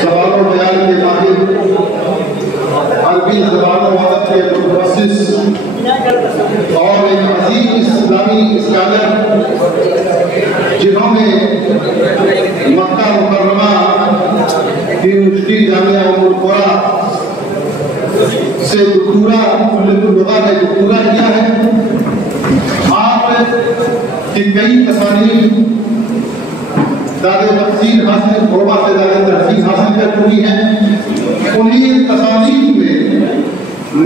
سوال و بیان کے ماہر، عربی زبان و ادب کے متخصص اور ایک عظیم اسلامی اسکالر جنہوں نے مکہ مکرمہ یونیورسٹی جامعہ ام القریٰ سے دکتورا میں دکتورا کیا ہے۔ آپ کی کئی تصانیف زیادہ تفصیل حاصل غربا سے زیادہ تفصیل حاصل کر چکی ہیں۔ انہیں تصانیف میں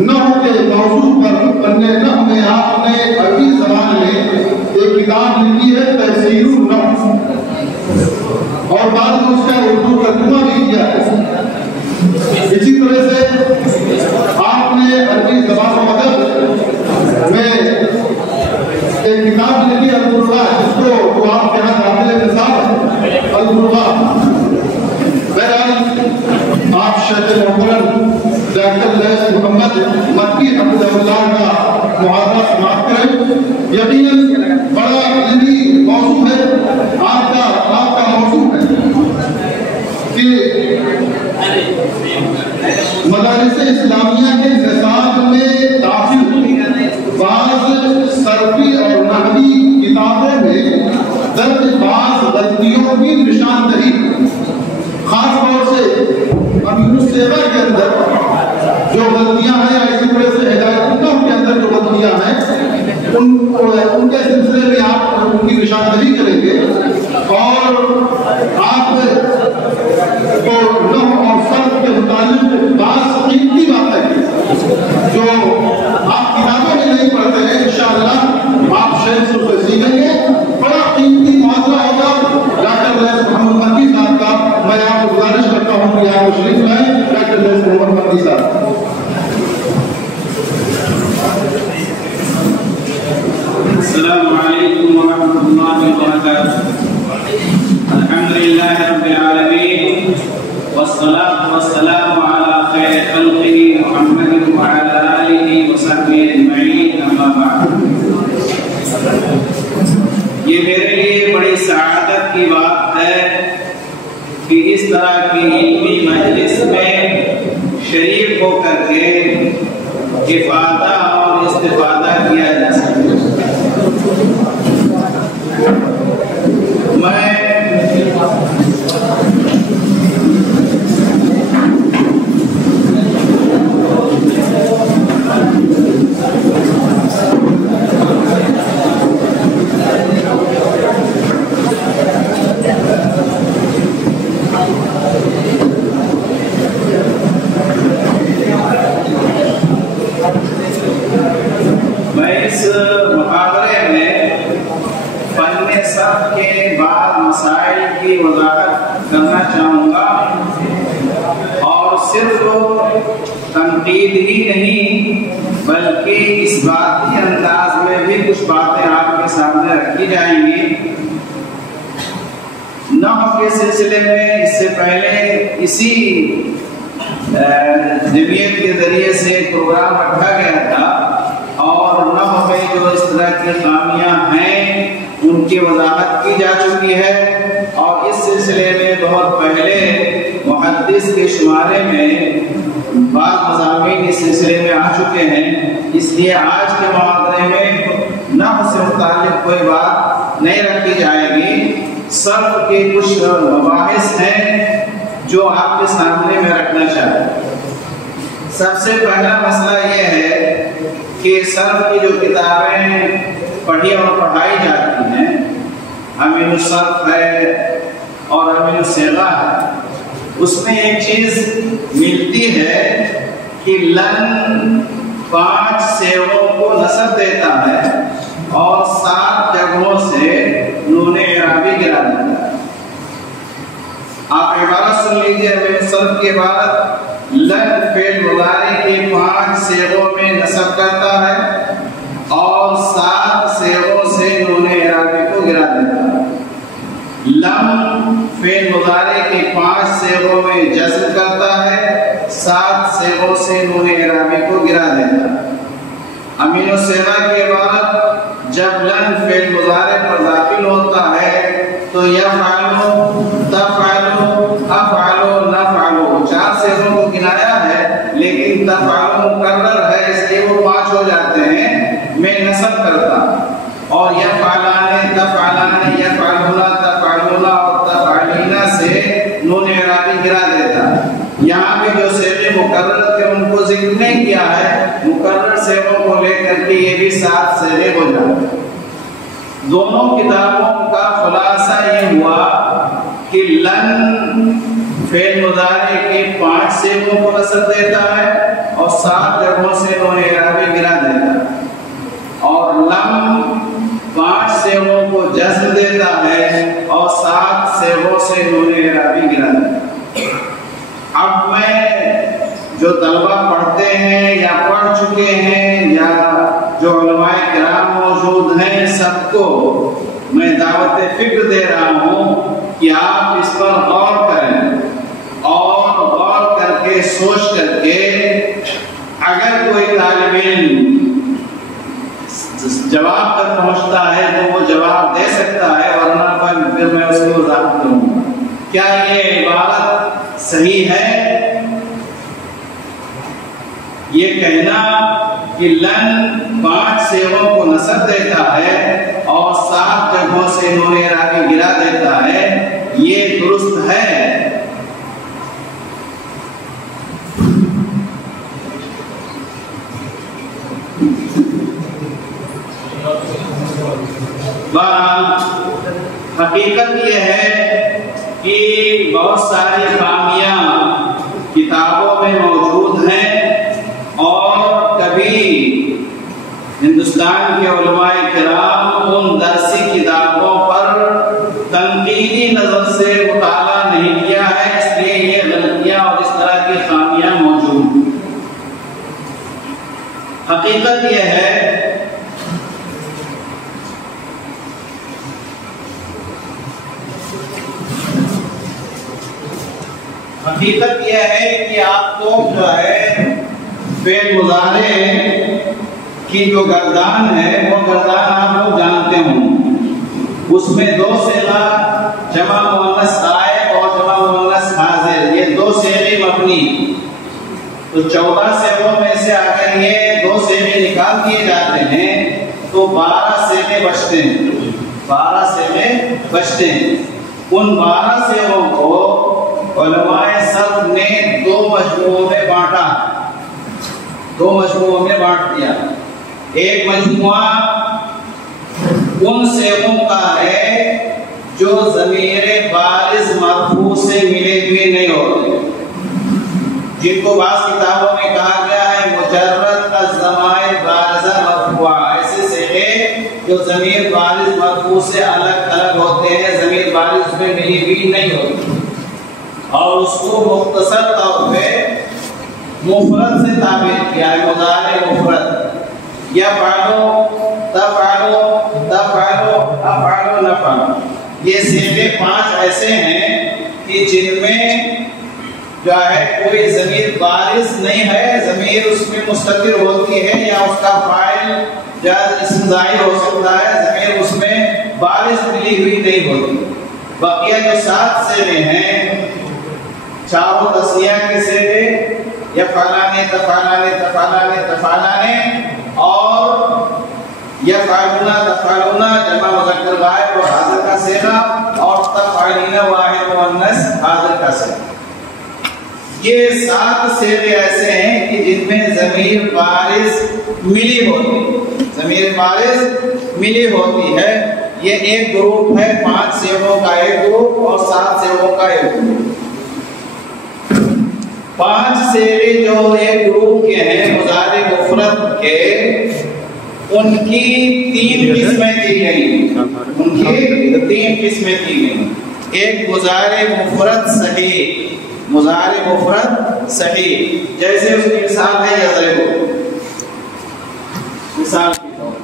نحو کے موضوع پر پنّے نحو میں آپ نے عربی زبان میں ایک کتاب لکھی ہے تفسیر النحو، اور بعد میں اس کا اردو ترجمہ بھی کیا ہے۔ اسی طرح سے آپ نے عربی زبان و ادب میں ایک کتاب لکھی البرغاء، جس کو جو آپ کے ہاں قابل نصاب ہے البرغاء۔ بہرحال آپ شیخ محترم ڈاکٹر لیث محمد مکی حفظہ اللہ کا محاضرہ سماعت کریں۔ یقیناً بڑا علمی موضوع ہے آپ کا موضوع ہے کہ مدارس اسلامیہ کے نصاب میں داخل بعض صرفی اور نحوی کتابوں میں درج بعض غلطیوں کی نشاندہی، خاص طور سے امین السیغہ کے اندر جو غلطیاں ہیں، اسی طرح سے ہدایت النحو کے اندر جو غلطیاں ہیں، ان کے سلسلے میں آپ ان کی نشاندہی کریں گے، اور آپ کو نحو اور صرف کے متعلق بعض قیمتی باتیں جو آپ کتابوں میں نہیں پڑھتے ہیں، انشاءاللہ آپ شیخ سے سیکھیں گے۔ بڑا قیمتی محاضرہ ہوگا ڈاکٹر لیث محمد مکی صاحب کا۔ میں آپ کو گزارش کرتا ہوں کہ آپ تشریف لائیں ڈاکٹر لیث محمد مکی صاحب۔ السلام علیکم ورحمۃ اللہ وبرکاتہ۔ الحمد للہ رب العالمین والصلاة والسلام على خیر خلقہ محمد وعلى آلہ وصحبہ اجمعین، اما بعد۔ یہ میرے لیے بڑی سعادت کی بات ہے کہ اس طرح کی علمی مجلس میں شریک ہو کر کے افادہ اور استفادہ کیا جا سکے۔ میں اس محاورے میں فن صرف کے بعض مسائل کی وضاحت کرنا چاہوں گا، اور صرف تنقید ہی نہیں بلکہ اس باتی انداز میں بھی کچھ باتیں آپ کے سامنے رکھی جائیں گی۔ نحو کے سلسلے میں اس سے پہلے اسی جمعیت کے ذریعے سے پروگرام رکھا گیا تھا، اور نحو میں جو اس طرح کی خامیاں ہیں ان کی وضاحت کی جا چکی ہے، اور اس سلسلے میں بہت پہلے محدث کے شمارے میں بعض مضامین اس سلسلے میں آ چکے ہیں۔ اس لیے آج کے محاضرے میں نحو سے متعلق کوئی بات نہیں رکھی جائے گی، صرف کے کچھ مباحث ہیں جو آپ کے سامنے میں رکھنا چاہتے۔ سب سے پہلا مسئلہ یہ ہے کہ صرف کی جو کتابیں پڑھی اور پڑھائی جاتی ہیں، امین الصرف ہے اور امین الصیغہ ہے، اس میں ایک چیز ملتی ہے کہ لن 5 صیغوں کو نصب دیتا ہے اور 7 جگہوں سے نون اعرابی گرا دیتا ہے۔ آپ عبارت سن لیجئے، امین صرف کے بعد لن فعل مضارع کے 5 صیغوں میں نصب کرتا ہے اور 7 صیغوں سے نون اعرابی کو گرا دیتا ہے۔ لم فعل مضارع کے 5 صیغوں میں جزم کرتا ہے، 7 صیغوں سے نون اعرابی کو گرا دیتا ہے۔ امین الصیغہ کے بعد جب لن فعل مضارع پر داخل ہوتا ہے تو یفعل، تفعل، افعل، اعرابی گرا دیتا ہے۔ یہاں پہ جو صیغے مکرر تھے ان کو ذکر نہیں کیا ہے، مکرر صیغوں کو لے کر کے یہ بھی 7 صیغے ہو جاتے ہیں۔ دونوں کتابوں کا خلاصہ یہ ہوا کہ لن فعل مضارع کے 5 صیغوں کو نصب دیتا ہے اور 7 جگہوں سے نون اعرابی گرا دیتا ہے، اور لم 5 صیغوں کو جزم دیتا ہے اور 7 صیغوں سے نون اعرابی گرا دیتا ہے۔ اب میں جو طلبہ پڑھتے ہیں یا پڑھ چکے ہیں یا جو علماء کرام موجود ہیں سب کو میں دعوت فکر دے رہا ہوں کہ آپ اس پر غور کریں اور غور کر کے سوچ کر کے اگر کوئی طالب علم جواب تک پہنچتا ہے تو وہ جواب دے سکتا ہے، ورنہ پھر میں اس کو وضاحت کروں گا۔ کیا یہ عبارت صحیح ہے؟ یہ کہنا کہ لن 5 صیغوں کو نصب دیتا ہے اور 7 جگہوں سے نون اعرابی گرا دیتا ہے، یہ درست ہے؟ حقیقت یہ ہے کہ بہت ساری خامیاں کتابوں میں موجود ہیں، اور کبھی ہندوستان کے علماء کرام ان درسی کتابوں پر تنقیدی نظر سے مطالعہ نہیں کیا ہے، اس لیے یہ غلطیاں اور اس طرح کی خامیاں موجود ہیں۔ حقیقت یہ ہے کہ آپ لوگ جو ہے فعل مضارع کی جو گردان ہے وہ گردان آپ لوگ جانتے ہوں، اس میں 2 صیغہ جمع مؤنث غائب اور جمع مؤنث حاضر، یہ 2 صیغے مبنی، تو 14 صیغوں میں سے اگر یہ 2 صیغے نکال دیے جاتے ہیں تو 12 صیغے بچتے ہیں، 12 صیغے بچتے ہیں۔ ان 12 صیغوں کو علماء صرف نے 2 مجموعوں میں بانٹا، 2 مجموعوں میں بانٹ دیا۔ ایک مجموعہ ان صیغوں کا ہے جو ضمیر بارز مرفوع سے ملے ہوئے نہیں ہوتے، جن کو بعض کتابوں میں کہا گیا ہے مجرد الضمائر بارزہ مرفوعہ، ایسے صیغے جو ضمیر بارز مرفوع سے الگ الگ ہوتے ہیں، ضمیر بارز میں ملی ہوئی نہیں ہوتی، اور اس کو مختصر طور پہ مفرد سے تعبیر کیا ہے، مضارع مفرد، یفعلو تفعلو تفعلو افعلو نفعلو۔ یہ صیغے 5 ایسے ہیں کہ جن میں جو ہے کوئی ضمیر بارز نہیں ہے، ضمیر اس میں مستتر ہوتی ہے یا اس کا فاعل جاز اسم ظاہر ہو سکتا ہے، ضمیر اس میں بارز ملی ہوئی نہیں ہوتی۔ بقیہ جو 7 صیغے ہیں، چاروں تسنیہ کے صیغے، یفعلان تفعلان تفعلان تفعلان، اور یفعلون تفعلون جمع مذکر غائب اور حاضر کا صیغہ، اور تفعلین واحد مؤنث حاضر کا صیغہ، یہ 7 صیغے ایسے ہیں کہ جن میں ضمیر بارز ملی ہوتی، ضمیر بارز ملی ہوتی ہے۔ یہ ایک گروپ ہے، 5 صیغوں کا ایک گروپ اور 7 صیغوں کا ایک گروپ۔ 5 صیغے جو ایک گروپ کے ہیں مضارع مفرد کے، ان کی 3 قسمیں کی گئی، ان کی 3 قسمیں کی گئی۔ ایک مضارع مفرد صحیح، مضارع مفرد صحیح، جیسے اس کی مثال ہے یضرب، مثال کی طور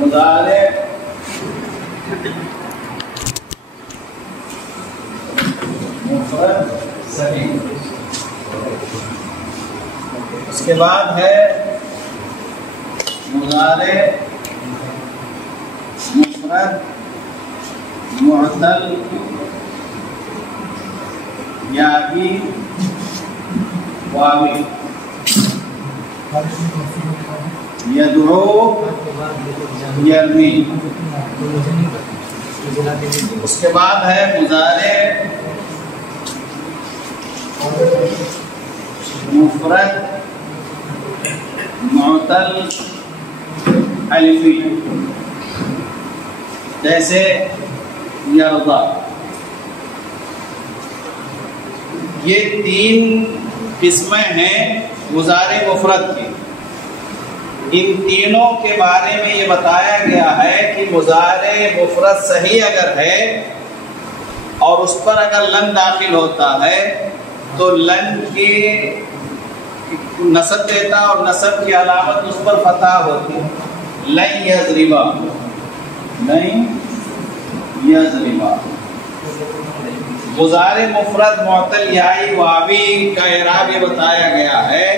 مضارع مفرد صحیح۔ اس کے بعد ہے مضارع مفرد معتل یابی واوی، یدعو یرمی۔ اس کے بعد ہے مضارع مفرد معتل الفی، جیسے یرضا۔ یہ 3 قسمیں ہیں مضارع مفرد کی۔ ان تینوں کے بارے میں یہ بتایا گیا ہے کہ مضارع مفرد صحیح اگر ہے اور اس پر اگر لن داخل ہوتا ہے تو لن کی نصب دیتا اور نصب کی علامت اس پر فتح ہوتی ہے، لن یضربا، لن یضربا۔ مضارع مفرد معتل یائی واوی کا اعراب یہ بتایا گیا ہے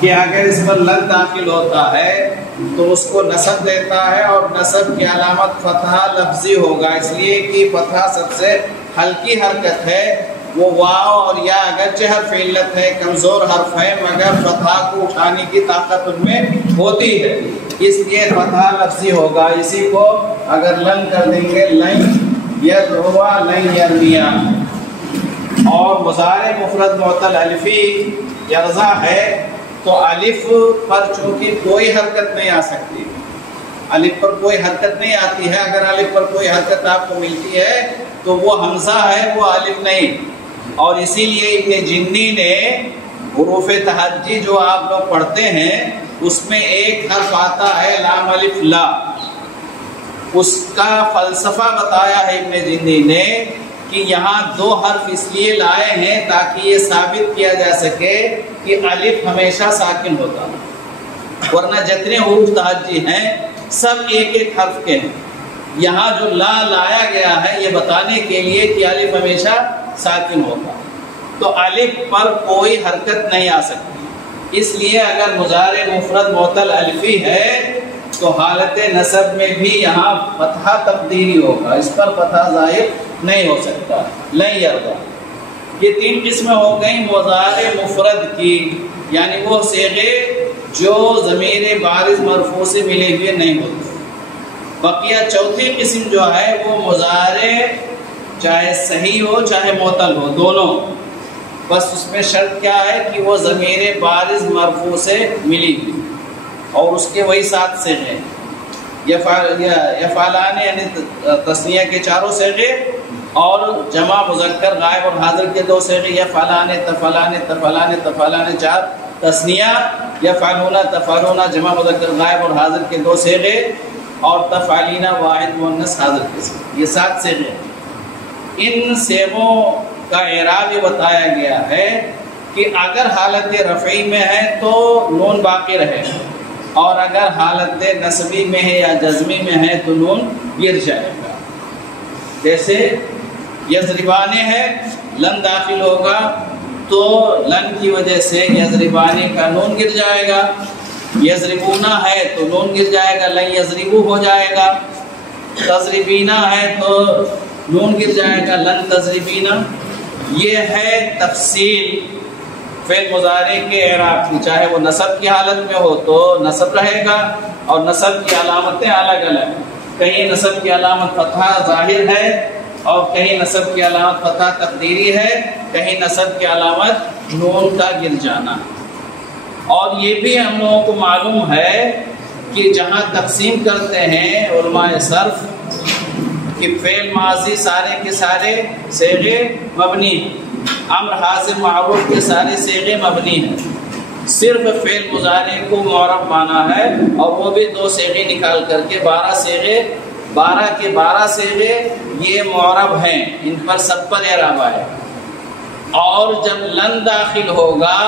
کہ اگر اس پر لن داخل ہوتا ہے تو اس کو نصب دیتا ہے اور نصب کی علامت فتح لفظی ہوگا، اس لیے کہ فتح سب سے ہلکی حرکت ہے۔ وہ واو اور یا اگرچہ حرف علت ہے، کمزور حرف ہے، مگر فتح کو اٹھانے کی طاقت ان میں ہوتی ہے، اس لیے فتح لفظی ہوگا۔ اسی کو اگر لن کر دیں گے لن یضربا لن یرمیا۔ اور مضارع مفرد معتل الفی یرضا ہے تو الف پر چونکہ کوئی حرکت نہیں آ سکتی، الف پر کوئی حرکت نہیں آتی ہے۔ اگر الف پر کوئی حرکت آپ کو ملتی ہے تو وہ حمزہ ہے، وہ الف نہیں۔ اور اسی لیے ابن جنی نے حروف تہجی جو آپ لوگ پڑھتے ہیں اس میں ایک حرف آتا ہے لام الف لا، اس کا فلسفہ بتایا ہے ابن جنی نے کہ یہاں 2 حرف اس لیے لائے ہیں تاکہ یہ ثابت کیا جا سکے کہ الف ہمیشہ ساکن ہوتا، ورنہ جتنے حروف تہجی ہیں سب ایک ایک حرف کے ہیں۔ یہاں جو لا لایا گیا ہے یہ بتانے کے لیے کہ الف ہمیشہ ساکن ہوتا، تو الف پر کوئی حرکت نہیں آ سکتی۔ اس لیے اگر مضارع مفرد معتل الفی ہے تو حالت نصب میں بھی یہاں فتحہ تقدیری ہوگا، اس پر فتحہ ظاہر نہیں ہو سکتا، لن یرضا۔ یہ 3 قسمیں ہو گئیں مضارع مفرد کی، یعنی وہ صیغے جو ضمیر بارز مرفوع سے ملے ہوئے نہیں ہوتے۔ بقیہ 4تھی قسم جو ہے وہ مضارع چاہے صحیح ہو چاہے معتل ہو، دونوں، بس اس میں شرط کیا ہے کہ وہ ضمیر بارز مرفوع سے ملی ہوئی اور اس کے وہی 7 صیغے، یفعلان یعنی تثنیہ کے 4 صیغے اور جمع مذکر غائب اور حاضر کے 2 صیغے، یفعلان تفعلان تفعلان تفعلان 4 تثنیہ، یفعلون تفعلون جمع مذکر غائب اور حاضر کے 2 صیغے، اور تفعلین واحد مؤنث حاضر کے صیغے، یہ 7 صیغے۔ ان صیغوں کا اعراب یہ بتایا گیا ہے کہ اگر حالت رفعی میں ہے تو نون باقی رہے، اور اگر حالت نصبی میں ہے یا جزمی میں ہے تو نون گر جائے گا۔ جیسے یضربانے ہے، لن داخل ہوگا تو لن کی وجہ سے یضربانے کا نون گر جائے گا، یضربونا ہے تو نون گر جائے گا، لن یضربو ہو جائے گا، تضربینا ہے تو نون گر جائے گا، لن تضربینا۔ یہ ہے تفصیل فعل مضارع کے اعراب کی، چاہے وہ نصب کی حالت میں ہو تو نصب رہے گا اور نصب کی علامتیں الگ الگ، کہیں نصب کی علامت فتحہ ظاہر ہے اور کہیں نصب کی علامت فتحہ تقدیری ہے، کہیں نصب کی علامت نون کا گر جانا۔ اور یہ بھی ہم لوگوں کو معلوم ہے کہ جہاں تقسیم کرتے ہیں علماء صرف کہ فعل ماضی سارے کے سارے صیغے مبنی، امر حاضر معروف کے سارے صیغے مبنی ہیں، صرف فعل مضارع کو معرب مانا ہے اور وہ بھی 2 صیغے نکال کر کے 12 صیغے، 12 کے 12 صیغے یہ معرب ہیں، ان پر سب پر اعراب آئے۔ اور جب لن داخل ہوگا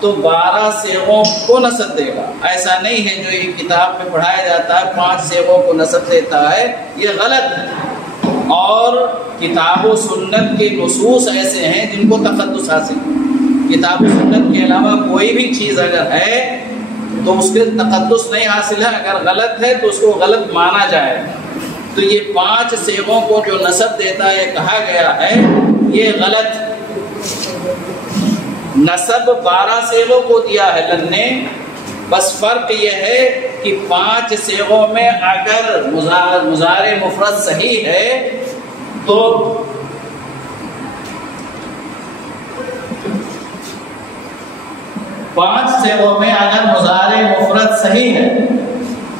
تو 12 صیغوں کو نصب دے گا، ایسا نہیں ہے جو یہ کتاب میں پڑھایا جاتا ہے 5 صیغوں کو نصب دیتا ہے، یہ غلط ہے۔ اور کتاب و سنت کے نصوص ایسے ہیں جن کو تقدس حاصل ہے، کتاب و سنت کے علاوہ کوئی بھی چیز اگر ہے تو اس کے تقدس نہیں حاصل ہے، اگر غلط ہے تو اس کو غلط مانا جائے گا۔ تو یہ 5 صیغوں کو جو نصب دیتا ہے کہا گیا ہے یہ غلط، نصب 12 صیغوں کو دیا ہے لن نے، بس فرق یہ ہے کہ 5 صیغوں میں اگر مضارع مفرد صحیح ہے تو 5 صیغوں میں اگر مضارع مفرد صحیح ہے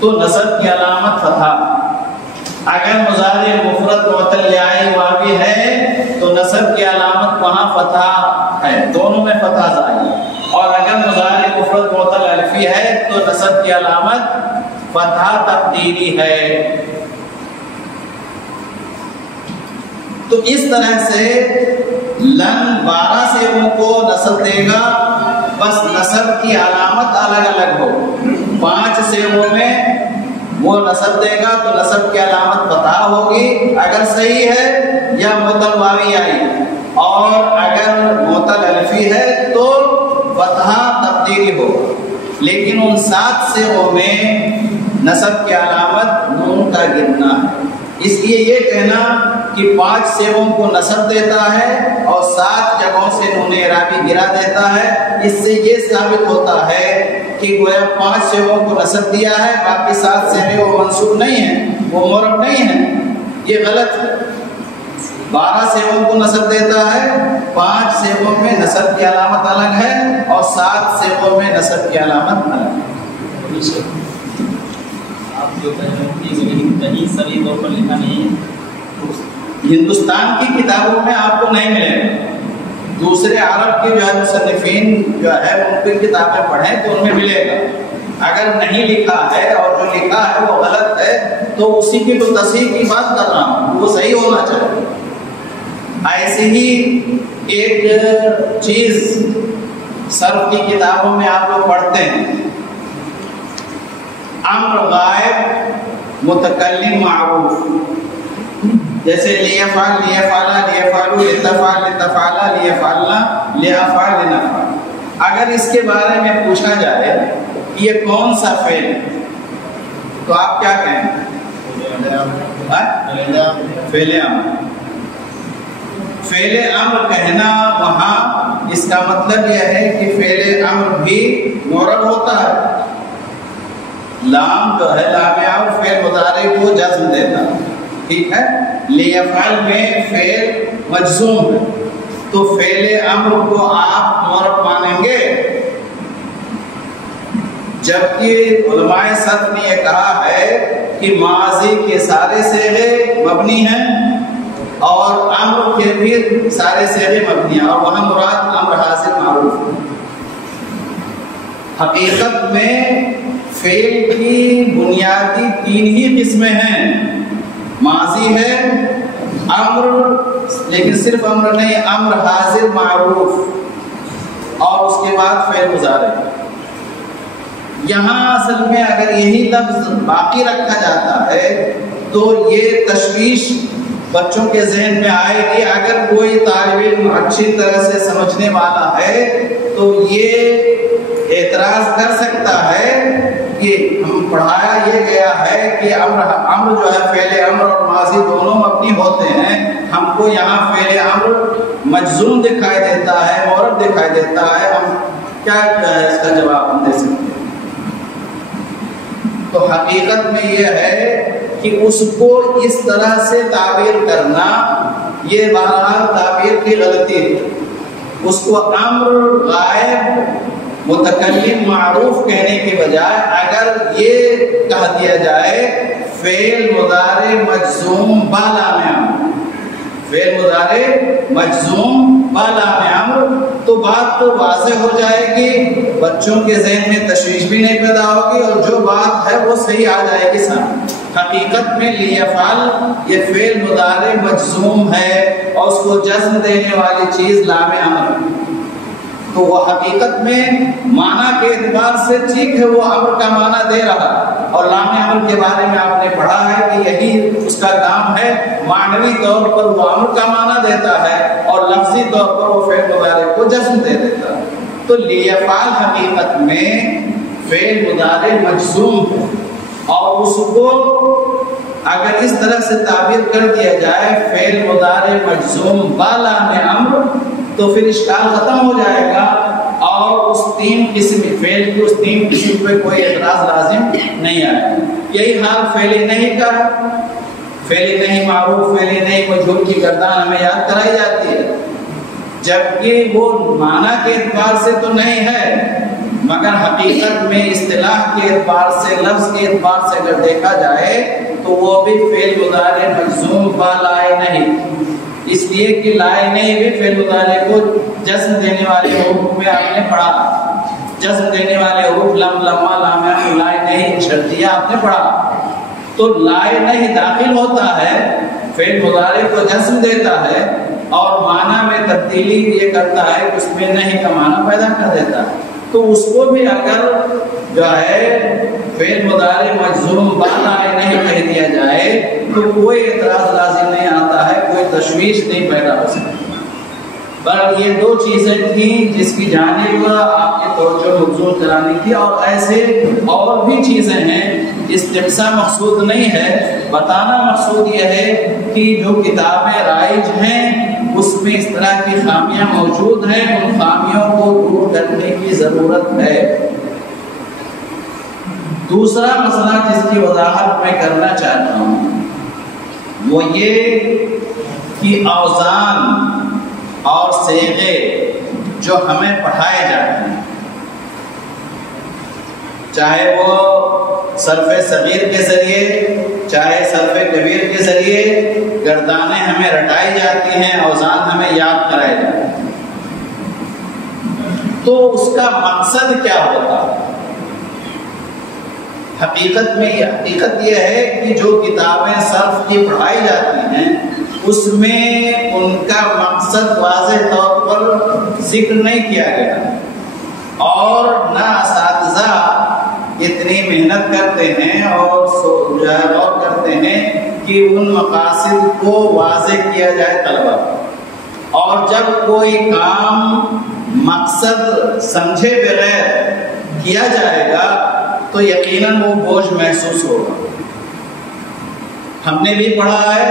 تو نصب کی علامت فتح، اگر مضارع مفرد معتل یائی واوی ہے تو نصب کی علامت وہاں فتح ہے، دونوں میں فتح ظاہر، اور اگر مضارع مفرد معتل الفی ہے تو نصب کی علامت فتح تقدیری ہے۔ تو اس طرح سے لن 12 صیغوں کو نصب دے گا، بس نصب کی علامت الگ الگ ہو۔ 5 صیغوں میں وہ نصب دے گا تو نصب کی علامت فتح ہوگی اگر صحیح ہے یا معتل واوی آئی، اور اگر معتل الفی ہے تو فتح تقدیری ہو۔ لیکن ان 7 صیغوں میں نصب کی علامت نون کا گرنا ہے، اس لیے یہ کہنا کہ 5 صیغوں کو نصب دیتا ہے اور 7 جگہوں سے نون اعرابی گرا دیتا ہے، اس سے یہ ثابت ہوتا ہے کہ گویا 5 صیغوں کو نصب دیا ہے، باقی 7 صیغیں وہ منصوب نہیں ہیں، وہ معرب نہیں ہیں، یہ غلط ہے۔ 12 صیغوں کو نصب دیتا ہے، 5 صیغوں میں نصب کی علامت الگ ہے اور 7 صیغوں میں نصب کی علامت الگ ہے۔ آپ جو کہہ رہے ہیں کہ کہیں صحیح طور پر لکھا نہیں ہے، ہندوستان کی کتابوں میں آپ کو نہیں ملے گا، دوسرے عرب کے جو ہے مصنفین جو ہے ان کی کتابیں پڑھیں تو ان میں ملے گا۔ اگر نہیں لکھا ہے اور جو لکھا ہے وہ غلط ہے تو اسی کی تو تصحیح کی بات کر رہا ہوں، وہ صحیح ہونا چاہیے۔ ایسے ہی ایک چیز صرف کی کتابوں میں آپ لوگ پڑھتے ہیں، امر غائب متکلم معروف، جیسے لیفعل لیفعلا لیفعلوا لتفعل لتفعلا لیفعلنا لیفعل لنفعل۔ اگر اس کے بارے میں پوچھا جائے کہ یہ کون سا فعل ہے تو آپ کیا کہیں؟ فعل امر۔ فعل امر کہنا وہاں اس کا مطلب یہ ہے کہ فعل امر بھی معرب ہوتا ہے، لام جو ہے لام امر فعل مضارع کو جزم دیتا ہے، ٹھیک ہے۔ لیفعل میں فعل مجزوم ہے تو فعل امر کو آپ معرب مانیں گے، جبکہ علماء صرف نے یہ کہا ہے کہ ماضی کے سارے صیغے مبنی ہیں اور امر کے بھی سارے صیغے مبنی ہیں، اور وہاں مراد امر حاضر معروف ہے۔ حقیقت میں فعل کی بنیادی 3 ہی قسمیں ہیں، ماضی ہے، امر، لیکن صرف امر نہیں، امر حاضر معروف، اور اس کے بعد فعل مضارع۔ یہاں اصل میں اگر یہی لفظ باقی رکھا جاتا ہے تو یہ تشویش بچوں کے ذہن میں آئے گی۔ اگر کوئی طالب علم اچھی طرح سے سمجھنے والا ہے تو یہ اعتراض کر سکتا ہے کہ ہم پڑھایا یہ گیا ہے کہ امر جو ہے فعل امر اور ماضی دونوں مبنی ہوتے ہیں، ہم کو یہاں فعل امر مجزوم دکھائی دیتا ہے، معرب دکھائی دیتا ہے، ہم کیا اس کا جواب ہم دے سکتے ہیں؟ تو حقیقت میں یہ ہے کہ اس کو اس طرح سے تعبیر کرنا یہ بہرحال تعبیر کی غلطی ہے۔ اس کو امر غائب متکلم معروف کہنے کے بجائے اگر یہ کہہ دیا جائے فعل مضارع مجزوم بالام امر، فعل مضارع مجزوم بالام امر، تو بات تو واضح ہو جائے گی، بچوں کے ذہن میں تشویش بھی نہیں پیدا ہوگی اور جو بات ہے وہ صحیح آ جائے گی سامنے۔ حقیقت میں لیفعل یہ فعل مضارع مجزوم ہے اور اس کو جزم دینے والی چیز لام امر، تو وہ حقیقت میں معنی کے اعتبار سے ٹھیک ہے، وہ امر کا معنی دے رہا، اور لام امر کے بارے میں آپ نے پڑھا ہے کہ یہی اس کا کام ہے، معنوی طور پر وہ امر کا معنی دیتا ہے اور لفظی طور پر وہ فعل مضارع کو جزم دے دیتا ہے۔ تو لیفعل حقیقت میں فعل مضارع مجزوم ہے، اور اس کو اگر اس طرح سے تعبیر کر دیا جائے فعل مضارع مجزوم بالام امر تو پھر اشکال ختم ہو جائے گا، اور اور اس 3 قسم فعل کی اس 3 قسم پہ کوئی اعتراض لازم نہیں آیا. یہی حال فعل نہیں کا. فعل نہیں معروف، فعل نہیں مجہول کی گردان ہمیں یاد کرائی جاتی ہے، جبکہ وہ معنی کے اعتبار سے تو نہیں ہے، مگر حقیقت میں اصطلاح کے اعتبار سے، لفظ کے اعتبار سے اگر دیکھا جائے تو وہ بھی فعل مضارع مجزوم با لائے نہیں. اس لیے کہ لائے نہیں بھی فعل مضارع کو جزم دینے والے حروف میں آپ نے پڑھا. جزم دینے والے حروف لم، لما، لام، لائے نہیں، شرطیہ آپ نے پڑھا. تو لائے نہیں داخل ہوتا ہے، فعل مضارع کو جزم دیتا ہے اور معنی میں تبدیلی یہ کرتا ہے کہ اس میں نہیں کا معنی پیدا کر دیتا ہے. تو اس کو بھی اگر جو ہے فعل مضارع مجزوم با لائے نہیں کہہ دیا جائے تو کوئی اعتراض لازم نہیں آتا ہے، کوئی تشویش نہیں پیدا ہو سکتی. پر یہ 2 چیزیں تھیں جس کی جانب آپ کی توجہ مبذول کرانی تھی، اور ایسے اور بھی چیزیں ہیں. استقصاء مقصود نہیں ہے، بتانا مقصود یہ ہے کہ جو کتابیں رائج ہیں اس میں اس طرح کی خامیاں موجود ہیں، ان خامیوں کو دور کرنے کی ضرورت ہے. دوسرا مسئلہ جس کی وضاحت میں کرنا چاہتا ہوں وہ یہ کہ اوزان اور صیغے جو ہمیں پڑھائے جاتے ہیں، چاہے وہ صرف صغیر کے ذریعے چاہے صرف کبیر کے ذریعے گردانیں ہمیں رٹائی جاتی ہیں، اوزان ہمیں یاد کرائے جاتے ہیں، تو اس کا مقصد کیا ہوتا ہے؟ حقیقت یہ ہے کہ جو کتابیں صرف کی پڑھائی جاتی ہیں اس میں ان کا مقصد واضح طور پر ذکر نہیں کیا گیا، اور نہ اساتذہ اتنی محنت کرتے ہیں اور غور کرتے ہیں کہ ان مقاصد کو واضح کیا جائے طلبہ. اور جب کوئی کام مقصد سمجھے بغیر کیا جائے گا تو یقیناً وہ بوجھ محسوس ہوگا. ہم نے بھی پڑھا ہے،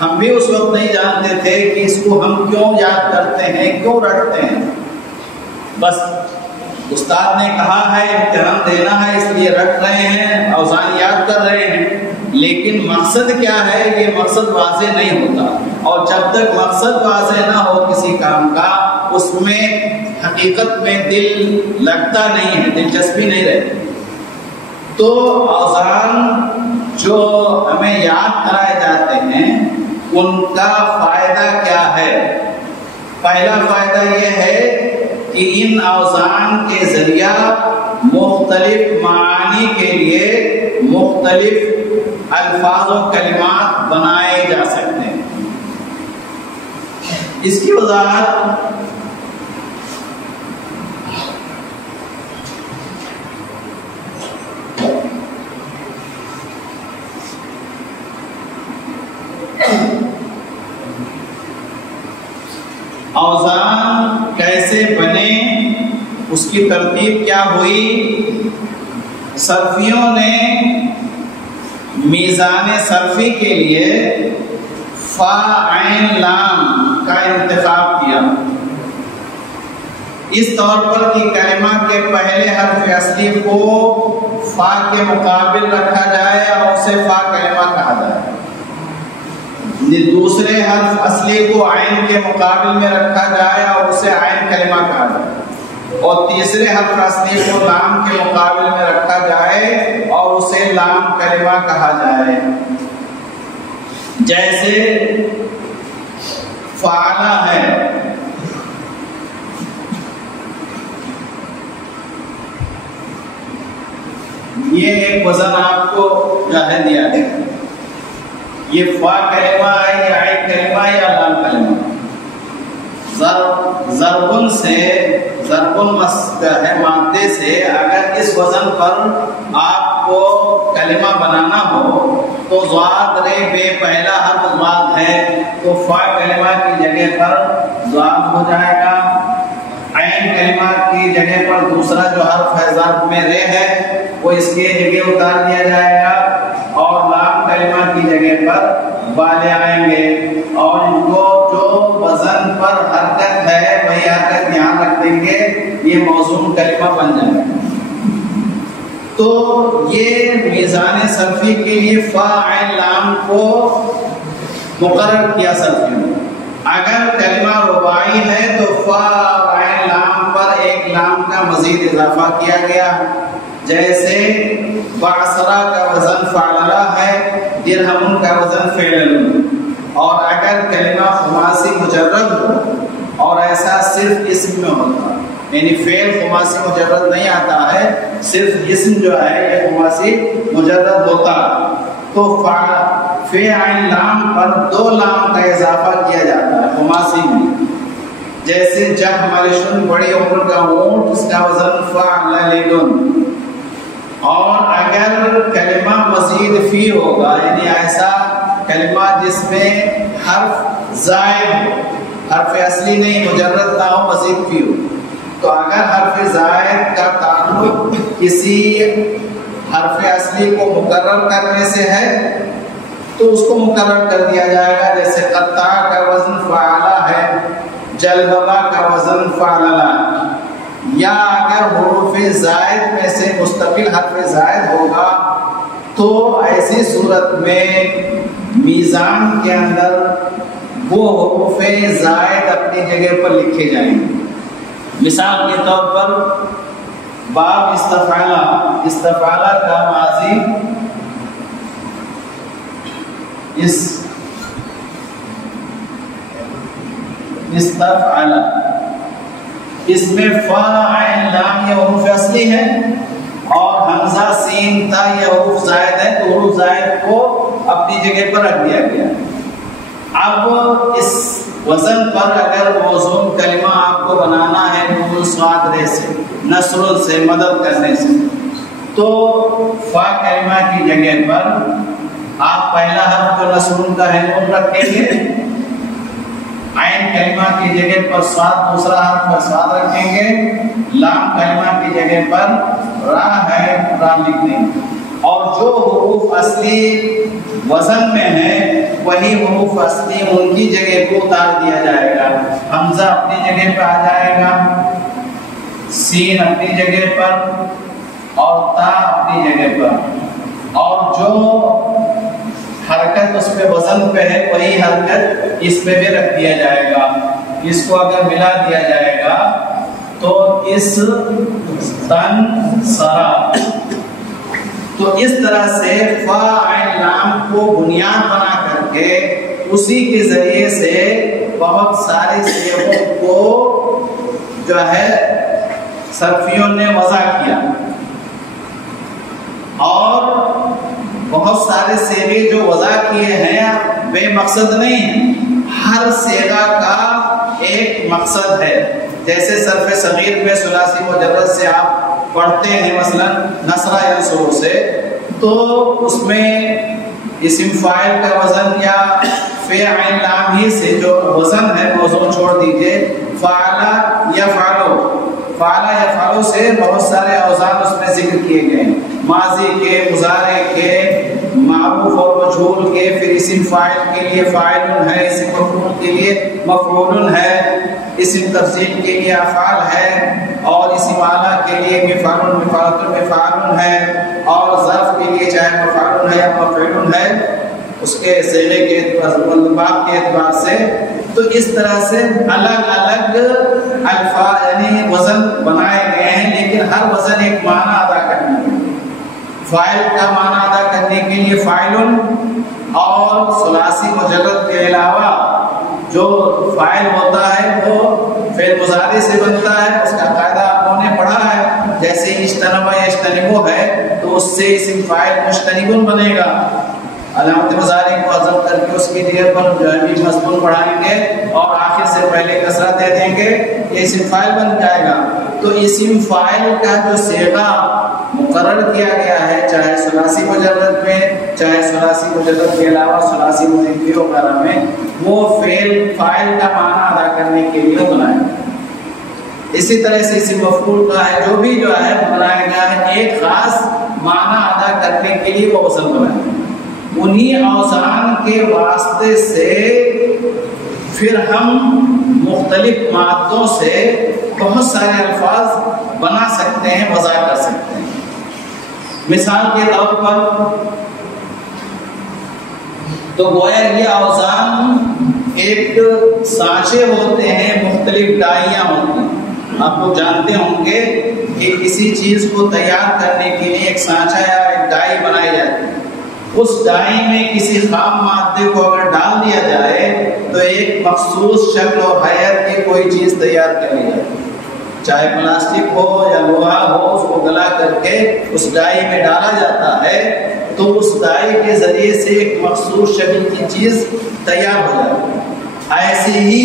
ہم بھی اس وقت نہیں جانتے تھے کہ اس کو ہم کیوں یاد کرتے ہیں، کیوں رٹتے ہیں. بس استاد نے کہا ہے، امتحان دینا ہے اس لیے رٹ رہے ہیں، اوزان یاد کر رہے ہیں، لیکن مقصد کیا ہے یہ مقصد واضح نہیں ہوتا. اور جب تک مقصد واضح نہ ہو کسی کام کا اس میں حقیقت میں دل لگتا نہیں ہے، دلچسپی نہیں رہتی. تو اوزان جو ہمیں یاد کرائے جاتے ہیں ان کا فائدہ کیا ہے؟ پہلا فائدہ یہ ہے کہ ان اوزان کے ذریعہ مختلف معانی کے لیے مختلف الفاظ و کلمات بنائے جا سکتے ہیں. اس کی وضاحت اوزان کیسے بنے، اس کی ترتیب کیا ہوئی. صرفیوں نے میزان صرفی کے لیے فا عین لام کا انتخاب کیا، اس طور پر کہ کلمہ کے پہلے حرف اصلی کو فا کے مقابل رکھا جائے اور اسے فا کلمہ کہا جائے، دوسرے حرف اصلی کو عین کے مقابل میں رکھا جائے اور اسے عین کلمہ کہا جائے، اور تیسرے حرف اصلی کو لام کے مقابل میں رکھا جائے اور اسے لام کلمہ کہا جائے. جیسے فعلا ہے، یہ ایک وزن آپ کو جاہر دیا ہے، یہ فا کلمہ ہے یا عین کلمہ یا لام کلمہ. ضربن سے ہے مادے سے اگر اس وزن پر آپ کو کلمہ بنانا ہو تو ضاد رے بے پہلا حرف ضاد ہے تو فا کلمہ کی جگہ پر ضاد ہو جائے گا، عین کلمہ کی جگہ پر دوسرا جو حرف ہے ضرب میں رے ہے وہ اس کی جگہ اتار دیا جائے گا، اور لام کلمہ کی جگہ پر بالے آئیں گے، اور ان کو جو وزن پر حرکت ہے وہی حرکت یہاں رکھ دیں گے. یہ موزون کلمہ بن جائے گا۔ تو یہ میزان صرفی کے لیے فا عین لام کو مقرر کیا صرفیوں نے۔ اگر کلمہ رباعی ہے تو فا اور عین لام پر ایک لام کا مزید اضافہ کیا گیا، جیسے بعصرہ کا وزن فعللہ ہے، درہم کا وزن فعلل۔ اور اگر کلمہ خماسی مجرد ہو اور ایسا صرف اسم میں ہوتا، یعنی فعل خماسی مجرد نہیں آتا ہے، صرف اسم جو ہے یہ خماسی مجرد ہوتا، تو فی عین لام پر 2 لام کا اضافہ کیا جاتا ہے خماسی میں، جیسے جہملشن بڑی عمر کا اونٹ، اس کا وزن فعللن۔ اور اگر کلمہ مزید فی ہوگا، یعنی ایسا کلمہ جس میں حرف زائد ہو، حرف اصلی نہیں مجرد نہ ہو، مزید فی ہو، تو اگر حرف زائد کا تعلق کسی حرف اصلی کو مقرر کرنے سے ہے تو اس کو مقرر کر دیا جائے گا، جیسے قطع کا وزن فعلہ ہے، جلبہ کا وزن فعللہ۔ یا اگر حروف زائد میں سے مستقل حرف زائد ہوگا تو ایسی صورت میں میزان کے اندر وہ حروف زائد اپنی جگہ پر لکھے جائیں گے۔ مثال کے طور پر باب استفعلہ، استفعلہ کا ماضی استفعلہ، اس میں فا عین لام یہ حروف اصلی ہے اور حمزہ سین تا یہ حروف زائد ہے، تو حروف زائد کو اپنی جگہ پر رکھ دیا گیا۔ اب اس وزن پر اگر موزون کلمہ آپ کو بنانا ہے نون صاد ر سے، نصر سے، مدد کرنے سے، تو فا کلمہ کی جگہ پر آپ پہلا حرف جو نصر کا ہے نون رکھیں گے، عین کلمہ کی جگہ پر صاد دوسرا حرف صاد رکھیں گے، لام کلمہ کی جگہ پر را ہے را لکھ دیں گے، اور جو حروف اصلی وزن میں ہے وہی حروف اصلی ان کی جگہ کو اتار دیا جائے گا۔ حمزہ اپنی جگہ پہ آ جائے گا، سین اپنی جگہ پر اور تا اپنی جگہ پر، اور جو حرکت اس پہ وزن پہ ہے وہی حرکت اس پہ بھی رکھ دیا جائے گا۔ اس کو اگر ملا دیا جائے گا تو اس تن سرا، تو اس طرح سے فا عین لام کو بنیاد بنا کر کے اسی کے ذریعے سے بہت سارے صیغوں کو جو ہے صرفیوں نے وضع کیا، اور بہت سارے صیغے جو وضع کیے ہیں بے مقصد نہیں ہیں، ہر صیغہ کا ایک مقصد ہے۔ جیسے صرف صغیر میں ثلاثی مجرد سے آپ پڑھتے ہیں مثلا نصرہ ینصر سے، تو اس میں اسم فاعل کا وزن یا فی عین لام ہی سے جو وزن ہے موضوع چھوڑ دیجئے، فعل یفعل، فعل یفعل سے بہت سارے اوزان اس میں ذکر کیے گئے، ماضی کے، مضارع کے، معروف اور مجہول کے، پھر اسم فاعل کے لیے فاعل ہے، اسم مفعول کے لیے مفعول ہے، اسم تفضیل کے لیے افعال ہے، اور اسم اعلیٰ کے لیے مفعول مفعول مفعول ہے، اور ظرف کے لیے چاہے مفعول ہے یا مفعول ہے اس کے صیغے کے باب کے اعتبار سے۔ تو اس طرح سے الگ الگ الفاظ یعنی وزن بنائے گئے ہیں، لیکن ہر وزن ایک معنی ادا کرنے کے لیے، فاعل کا معنی ادا کرنے کے لیے فاعل، اور ثلاثی مجرد کے علاوہ جو فاعل ہوتا ہے وہ فعل مضارع سے بنتا ہے، اس کا قاعدہ آپ لوگوں نے پڑھا ہے، جیسے اجتنب یجتنب ہے تو اس سے اسم فاعل مجتنب بنے گا، علامت مضارع کو حذف کر کے اس کی جگہ پر جو ہے بھی مضمون پڑھائیں گے اور آخر سے پہلے کسرہ دے دیں گے، یہ اسم فاعل بن جائے گا۔ تو اسم فاعل کا جو صیغہ مقرر کیا گیا ہے، چاہے ثلاثی مجرد میں، چاہے ثلاثی مجرد کے علاوہ ثلاثی مضیفی وغیرہ میں، وہ فاعل کا معنی ادا کرنے کے لیے بنایا گیا۔ اسی طرح سے اسم مفعول کا ہے جو بھی جو ہے بنایا گیا ہے ایک خاص معنی ادا کرنے کے لیے وہ وزن بنایا گیا۔ انہی اوزان کے واسطے سے پھر ہم مختلف مادوں سے بہت سارے الفاظ بنا سکتے ہیں، وضع کر سکتے ہیں۔ مثال کے طور پر تو گویا یہ اوزان ایک سانچے ہوتے ہیں، مختلف ڈائیاں ہوتی ہیں۔ آپ لوگ جانتے ہوں گے کہ کسی چیز کو تیار کرنے کے لیے ایک سانچہ یا ایک ڈائی بنائی جاتی ہے۔ اس ڈائی میں کسی خام مادے کو اگر ڈال دیا جائے تو ایک مخصوص شکل اور حیت کی کوئی چیز تیار کر لی جاتی ہے، چاہے پلاسٹک ہو یا لوہا ہو، اس کو گلا کر کے اس ڈائی میں ڈالا جاتا ہے تو اس ڈائی کے ذریعے سے ایک مخصوص شکل کی چیز تیار ہو جاتی ہے۔ ایسے ہی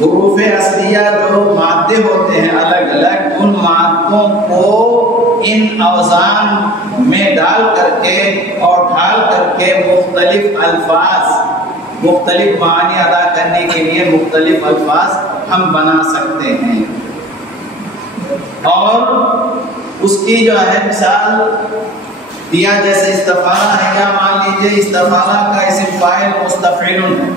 حروف اصلیہ جو مادے ہوتے ہیں الگ الگ، ان مادوں کو ان اوزان میں ڈال کر کے اور ڈھال کر کے مختلف الفاظ، مختلف معنی ادا کرنے کے لیے مختلف الفاظ ہم بنا سکتے ہیں۔ اور اس کی جو ہے مثال دیا جیسے استفالہ ہے، یا مان لیجیے استفالہ کا اسم فاعل مستفعل ہے۔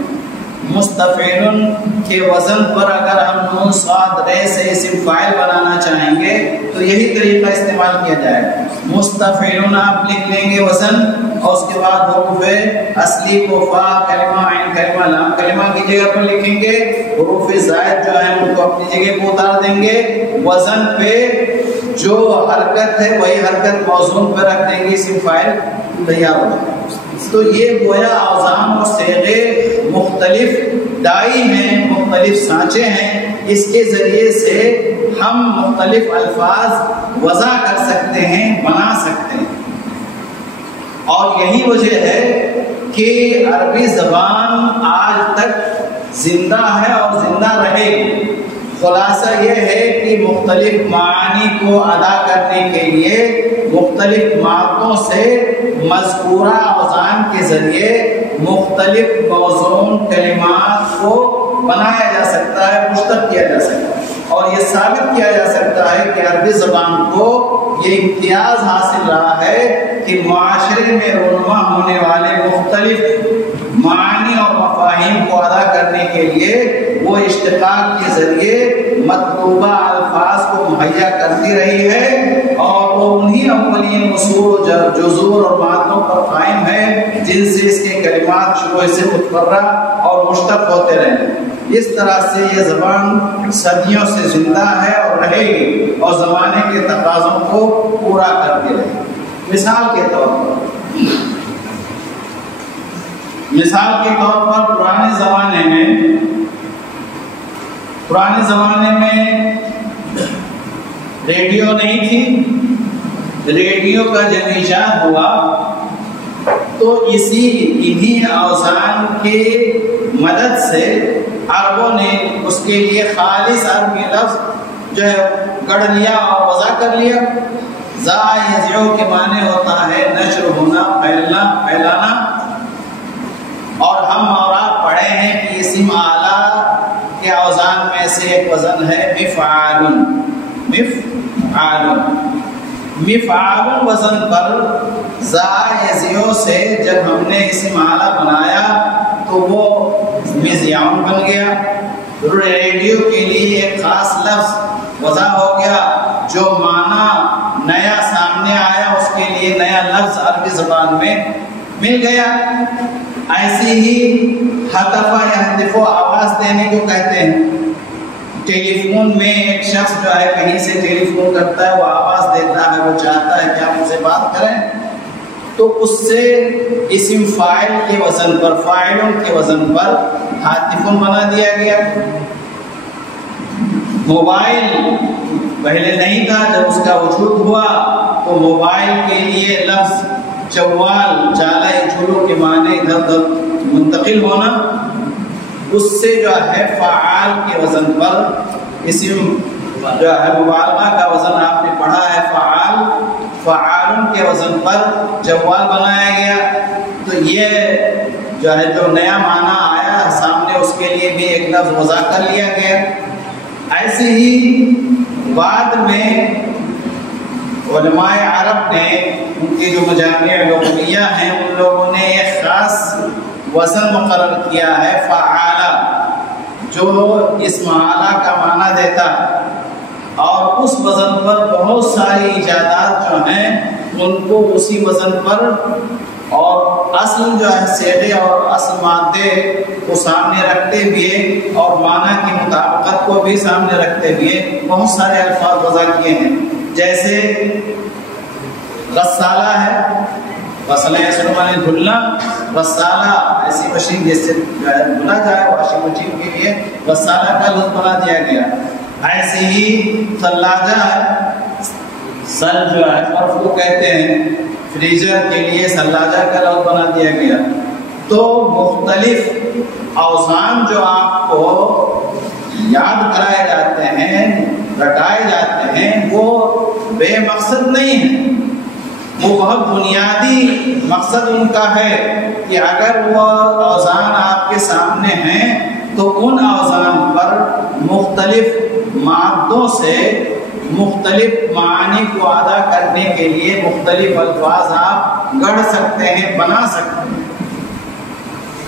مستفعل کے وزن پر اگر ہم نون صاد رے سے اسم فاعل بنانا چاہیں گے تو یہی طریقہ استعمال کیا جائے گا۔ مستفعل آپ لکھ لیں گے وزن، اور اس کے بعد حروف اصلی کو فا کلمہ عین کلمہ لام کلمہ کی جگہ پر لکھیں گے، حروف زائد جو ہیں ان کو اپنی جگہ پر اتار دیں گے، وزن پہ جو حرکت ہے وہی حرکت موزون پہ رکھ دیں گے، اسم فاعل تیار ہو جائے۔ تو یہ گویا اوزان اور صیغے مختلف ڈائی ہیں، مختلف سانچے ہیں، اس کے ذریعے سے ہم مختلف الفاظ وضع کر سکتے ہیں، بنا سکتے ہیں۔ اور یہی وجہ ہے کہ عربی زبان آج تک زندہ ہے اور زندہ رہے گی۔ خلاصہ یہ ہے کہ مختلف معانی کو ادا کرنے کے لیے مختلف مادوں سے مذکورہ اوزان کے ذریعے مختلف موزون کلمات کو بنایا جا سکتا ہے، مشتق کیا جا سکتا ہے، اور یہ ثابت کیا جا سکتا ہے کہ عربی زبان کو یہ امتیاز حاصل رہا ہے کہ معاشرے میں رونما ہونے والے مختلف معانی اور مفاہیم کو ادا کرنے کے لیے وہ اشتقاق کے ذریعے مطلوبہ الفاظ کو مہیا کرتی رہی ہے، اور وہ انہی اولین اصول جذور اور مادوں پر قائم ہے جن سے اس کے کلمات شروع سے متفرع اور مشتق ہوتے رہے۔ اس طرح سے یہ زبان صدیوں سے زندہ ہے اور رہے گی، اور زمانے کے تقاضوں کو پورا کرتی رہے گی۔ مثال کے طور پر پرانے زمانے میں ریڈیو نہیں تھی۔ ریڈیو کا جب ایجاد ہوا تو انہی اوزان کی مدد سے عربوں نے اس کے لیے خالص عربی لفظ جو ہے گڑھ لیا اور وضع کر لیا۔ زا یزعو کے معنی ہوتا ہے نشر ہونا، پھیلنا، پھیلانا، اور ہم اور آپ پڑھے ہیں کہ اسم اعلیٰ کے اوزان میں سے ایک وزن ہے مفعال۔ مفعال وزن پر زا یزعو سے جب ہم نے اسم اعلیٰ بنایا تو وہ مزیعون بن گیا۔ ریڈیو کے لیے ایک خاص لفظ وضع ہو گیا، جو معنی نیا سامنے آیا اس کے لیے نیا لفظ عربی زبان میں مل گیا۔ ایسے ہی ہتف یہتف آواز دینے کو کہتے ہیں۔ ٹیلی فون میں ایک شخص جو ہے کہیں سے ٹیلی فون کرتا ہے، وہ آواز دیتا ہے، وہ چاہتا ہے کہ آپ مجھ سے بات کریں، تو اس سے اسم فاعل کے وزن پر، فاعلوں کے وزن پر ہاتفون بنا دیا گیا۔ موبائل پہلے نہیں تھا، جب اس کا وجود ہوا تو موبائل کے لیے لفظ چوال، چالہ چولو کے معنی ادھر ادھر منتقل ہونا، اس سے جو ہے فعال کے وزن پر اسم جو ہے مبالغہ کا وزن آپ نے پڑھا ہے فعال، فعال کے وزن پر جوال بنایا گیا۔ تو یہ جو ہے جو نیا معنی آیا سامنے اس کے لیے بھی ایک لفظ وضع کر لیا گیا۔ ایسے ہی بعد میں علماء عرب نے، ان کے جو مجامع لغویہ ہیں، ان لوگوں نے ایک خاص وزن مقرر کیا ہے فعالہ، جو اسم اعلیٰ کا معنی دیتا ہے، اور اس وزن پر بہت ساری ایجادات جو ہیں ان کو اسی وزن پر اور اصل جو ہے صیغے اور اصل مادے کو سامنے رکھتے ہوئے اور معنی کی مطابقت کو بھی سامنے رکھتے ہوئے بہت سارے الفاظ وضع کیے ہیں. جیسے غسالہ ہے، غسلہ یسلمانی دھلنا، غسالہ ایسی مشین جس سے دھلا جائے واشنگ مشین کے لیے غسالہ کا لفظ بنا دیا گیا. ایسے ہی ثلاجہ ہے، سل جو ہے برف کو کہتے ہیں، فریزر کے لیے ثلاجہ کا لفظ بنا دیا گیا. تو مختلف اوزان جو آپ کو یاد کرائے جاتے ہیں، رٹائے جاتے ہیں، وہ بے مقصد نہیں ہیں. وہ بہت بنیادی مقصد ان کا ہے کہ اگر وہ اوزان آپ کے سامنے ہیں تو ان اوزان پر مختلف مادوں سے مختلف معانی کو ادا کرنے کے لیے مختلف الفاظ آپ گڑھ سکتے ہیں، بنا سکتے ہیں.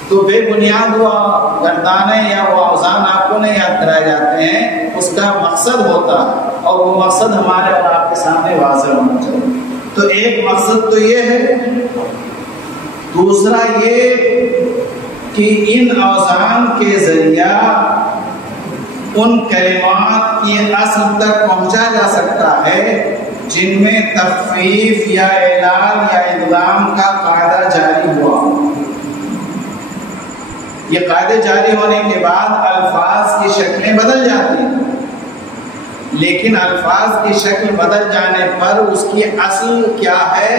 تو بے بنیاد وہ گردانے یا وہ اوزان آپ کو نہیں یاد کرائے جاتے ہیں، اس کا مقصد ہوتا ہے اور وہ مقصد ہمارے اور آپ کے سامنے واضح ہونا چاہیے. تو ایک مقصد تو یہ ہے. دوسرا یہ کہ ان اوزان کے ذریعہ ان کلمات کی اصل تک پہنچا جا سکتا ہے جن میں تخفیف یا اعلان یا ادغام کا قاعدہ جاری ہوا. یہ قاعدے جاری ہونے کے بعد الفاظ کی شکلیں بدل جاتی ہیں، لیکن الفاظ کی شکل بدل جانے پر اس کی اصل کیا ہے،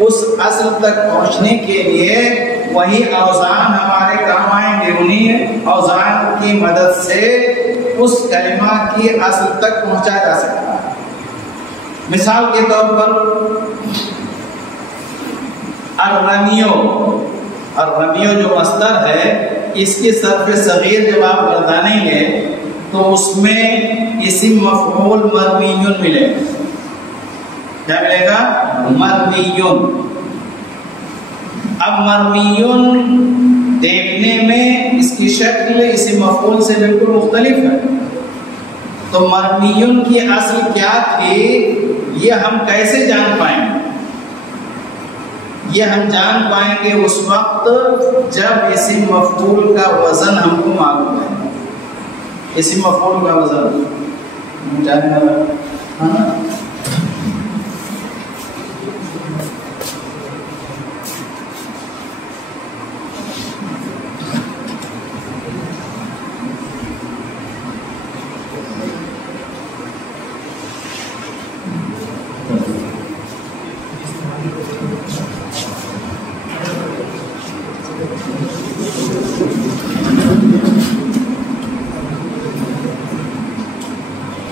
اس اصل تک پہنچنے کے لیے وہی اوزان ہمارے کام آئیں گے. انہیں اوزان کی مدد سے اس کلمہ کی اصل تک پہنچا جا سکتا ہے. مثال کے طور پر الرمیو جو مصدر ہے، اس کی صرف صغیر جب آپ گردانیں گے تو اس میں اسم مفعول مرمیون ملے گا. کیا ملے گا؟ مرمیون. اب مرمیون دیکھنے میں اس کی شکل اسم مفعول سے بالکل مختلف ہے. تو مرمیون کی اصل کیا تھی یہ ہم کیسے جان پائیں گے؟ یہ ہم جان پائیں گے اس وقت جب اسم مفعول کا وزن ہم کو معلوم ہے. اسم مفعول کا وزن جاننا ہے.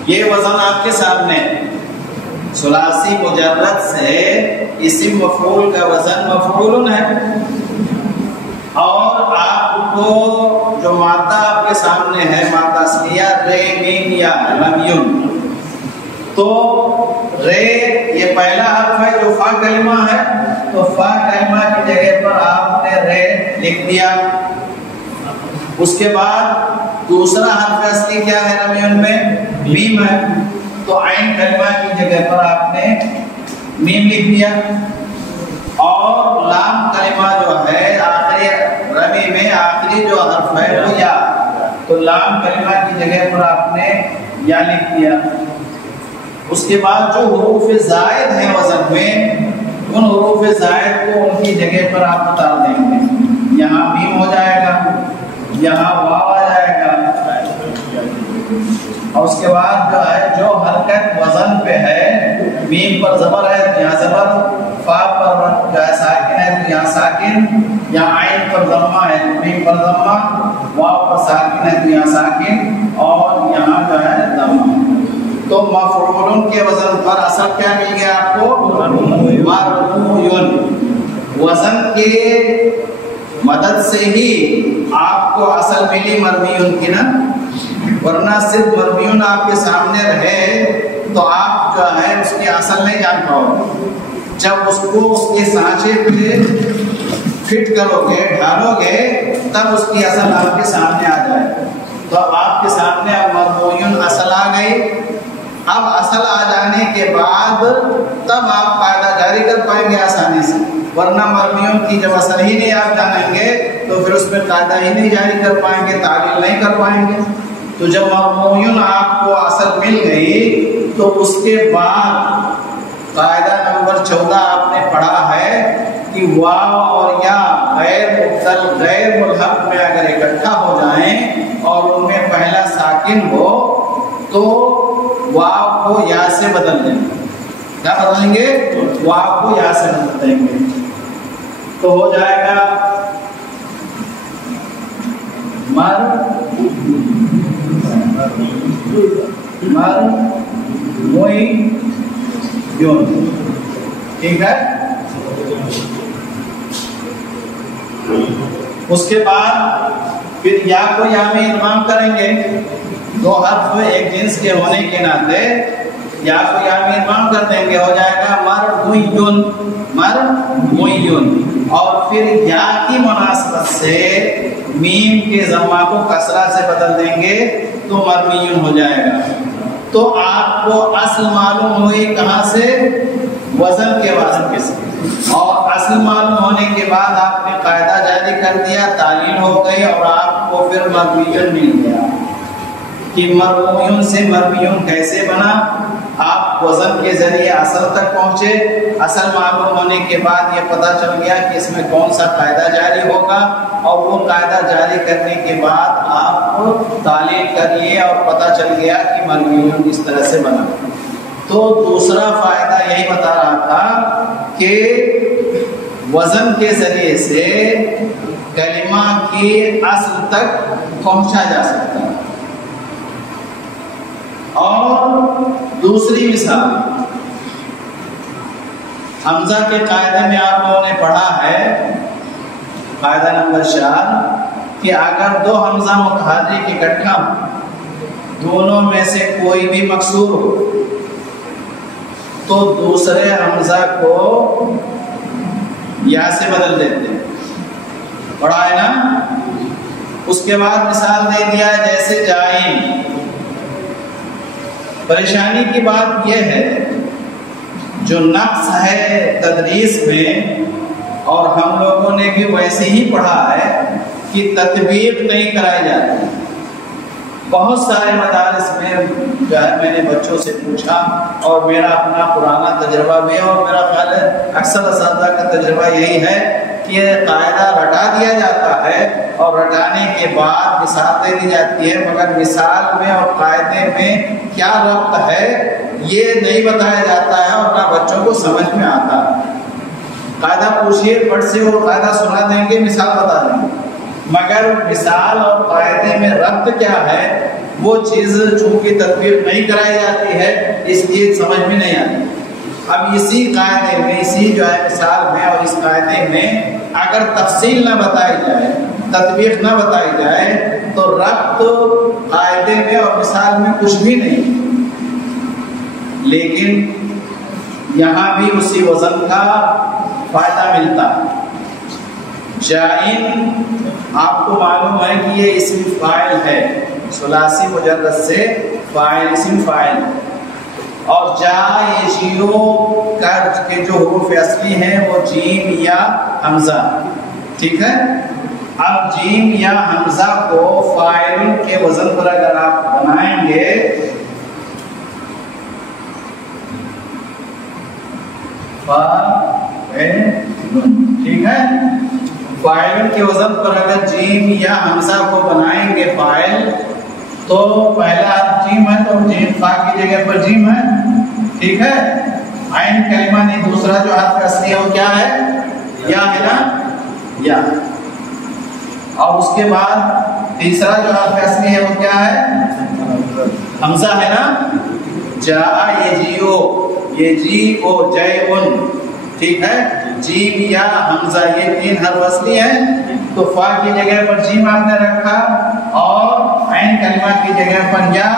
یہ وزن آپ کے سامنے ثلاثی مجرد سے اسم مفعول کا وزن مفعول ہے، اور آپ کو جو مادہ آپ کے سامنے ہے مادہ اصلیہ رے میم یا رمیون. تو رے یہ پہلا حرف ہے جو فا کلمہ ہے، تو فا کلمہ کی جگہ پر آپ نے رے لکھ دیا. اس کے بعد دوسرا حرف اصلی کیا ہے رمیون میں؟ میم ہے. تو عین کلمہ کی جگہ پر آپ نے میم لکھ دیا. اور لام کلمہ جو ہے آخری رمی میں آخری جو حرف ہے وہ یا، تو لام کلمہ کی جگہ پر آپ نے یا لکھ دیا. اس کے بعد جو حروف زائد ہیں وزن میں، ان حروف زائد کو ان کی جگہ پر آپ اتار دیں گے. یہاں میم ہو جائے گا، یہاں واو آ جائے گا، اور اس کے بعد جو ہے جو حرکت وزن پہ ہے، میم پر زبر ہے تو یہاں زبر، فا پر جو ہے ساکن ہے تو یہاں ساکن، یہاں عین پر ضمہ ہے تو میم پر ضمہ، واو پر ساکن ہے تو یہاں ساکن، اور یہاں جو ہے ضمہ. تو مفعول کے وزن پر اصل کیا مل گیا آپ کو؟ مرمویون. وزن کے مدد سے ہی آپ کو اصل ملی مرمیون کی نا، ورنہ صرف مرمیون آپ کے سامنے رہے تو آپ جو ہے اس کی اصل نہیں جان پاؤ گے. جب اس کو اس کے سانچے پہ فٹ کرو گے، ڈھالو گے، تب اس کی اصل آپ کے سامنے آ جائے. تو اب آپ کے سامنے اب مرفوعن اصل آ گئی. اب اصل آ جانے کے بعد تب آپ قاعدہ جاری کر پائیں گے آسانی سے، ورنہ مرفوعن کی جب اصل ہی نہیں آپ جانیں گے تو پھر اس پہ قاعدہ ہی نہیں جاری کر پائیں گے، تعلیل نہیں کر پائیں گے. تو جب مرفوعن آپ کو اصل مل گئی تو اس کے بعد قاعدہ نمبر 14 آپ نے پڑھا ہے کہ واو اور یا غیر مبدل غیر ملحق میں اگر اکٹھا ہو جائیں اور ان میں پہلا ساکن ہو تو واو کو یا سے بدل دیں گے. کیا بدلیں گے؟ واو کو یا سے بدل دیں گے. تو ہو جائے گا ٹھیک ہے. اس کے بعد پھر یا کو یا میں ادغام کریں گے. دو حرف ایک جنس کے ہونے کے ناطے یا کو یا میں ادغام کر دیں گے، ہو جائے گا مرمویون مرمویون. اور پھر یا کی مناسبت سے میم کے ضمہ کو کسرہ سے بدل دیں گے تو مرمیون ہو جائے گا. تو آپ کو اصل معلوم ہوئی کہاں سے؟ وزن کے واسطے سے. اور اصل معلوم ہونے کے بعد آپ نے قاعدہ جاری کر دیا، تعلیل ہو گئی اور آپ کو پھر مرمیون مل گیا. کہ مرمیون سے مرمیون کیسے بنا؟ آپ وزن کے ذریعے اصل تک پہنچے. اصل معلوم ہونے کے بعد یہ پتہ چل گیا کہ اس میں کون سا قاعدہ جاری ہوگا، اور وہ قاعدہ جاری کرنے کے بعد آپ تعلیل کر لیے اور پتہ چل گیا کہ مرمیون اس طرح سے بنا. تو دوسرا فائدہ یہی بتا رہا تھا کہ وزن کے ذریعے سے کلمہ کی اصل تک پہنچا جا سکتا ہے. اور دوسری مثال حمزہ کے قاعدے میں آپ لوگوں نے پڑھا ہے قاعدہ نمبر 4 کہ اگر دو حمزہ متحرک اکٹھا دونوں میں سے کوئی بھی مکسور ہو تو دوسرے حمزہ کو یا سے بدل دیتے ہیں. پڑھا ہے نا؟ اس کے بعد مثال دے دیا جیسے جائیں. پریشانی کی بات یہ ہے جو نقص ہے تدریس میں، اور ہم لوگوں نے بھی ویسے ہی پڑھا ہے کہ تطبیق نہیں کرائی جاتی. بہت سارے مدارس میں جو ہے میں نے بچوں سے پوچھا، اور میرا اپنا پرانا تجربہ بھی ہے اور میرا خیال ہے اکثر اساتذہ کا تجربہ یہی ہے کہ قاعدہ رٹا دیا جاتا ہے اور رٹانے کے بعد مثال دے دی جاتی ہے، مگر مثال میں اور قاعدے میں کیا ربط ہے یہ نہیں بتایا جاتا ہے اور نہ بچوں کو سمجھ میں آتا. قاعدہ پوچھیے پٹ سے وہ قاعدہ سنا دیں گے، مثال بتا دیں گے، مگر مثال اور قاعدے میں ربط کیا ہے وہ چیز چونکہ تطبیق نہیں کرائی جاتی ہے اس لیے سمجھ میں نہیں آتی. اب اسی قاعدے میں، اسی جو ہے مثال میں اور اس قاعدے میں اگر تفصیل نہ بتائی جائے، تطبیق نہ بتائی جائے تو ربط قاعدے میں اور مثال میں کچھ بھی نہیں. لیکن یہاں بھی اسی وزن کا فائدہ ملتا ہے. جائن آپ کو معلوم ہے کہ یہ اسم فاعل ہے، ثلاثی مجرد سے فاعل اسم فاعل. اور جا یجیو کے جو حروف اصلی ہیں وہ جیم یا حمزہ. ٹھیک ہے. اب جیم یا حمزہ کو فاعل کے وزن پر اگر آپ بنائیں گے ٹھیک ہے، فاعل کے وزن پر اگر جیم یا حمزہ کو بنائیں گے فاعل تو پہلا جیم ہے تو جیم فا کی جگہ پر جیم ہے. ٹھیک ہے. عین کلمہ نہیں، دوسرا جو حرف اصلی ہے وہ کیا ہے؟ یا ہے نا، یا. اور اس کے بعد تیسرا جو حرف اصلی ہے وہ کیا ہے؟ حمزہ ہے نا. جا یجیو، یجیو جیون. ٹھیک ہے. جیم یا حمزہ یہ تین حرف اصلی ہیں تو فا کی جگہ پر جیم آپ نے رکھا اور عین کلمہ کی جگہ پر یا،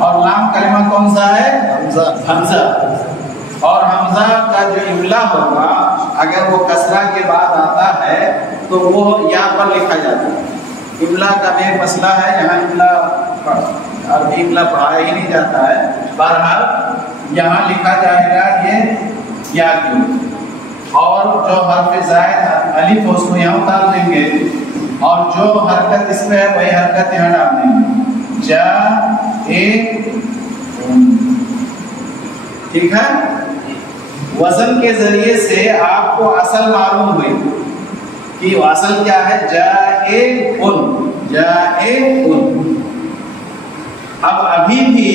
اور لام کلمہ کون سا ہے؟ حمزہ. اور حمزہ کا جو املا ہوگا اگر وہ کسرہ کے بعد آتا ہے تو وہ یا پر لکھا جاتا ہے. املا کا بھی ایک مسئلہ ہے، یہاں املا عربی اتنا پڑھایا ہی نہیں جاتا ہے. بہرحال یہاں لکھا جائے گا یہ یا کیوں، اور جو حرف زائد الف اس کو یہاں اتار دیں گے، اور جو حرکت اس میں ہے وہی حرکت یہاں ڈال دیں گے. جا اے ٹھیک ہے. وزن کے ذریعے سے آپ کو اصل معلوم ہوئی کہ اصل کیا ہے، جا اے ان، جا اے ان. اب ابھی بھی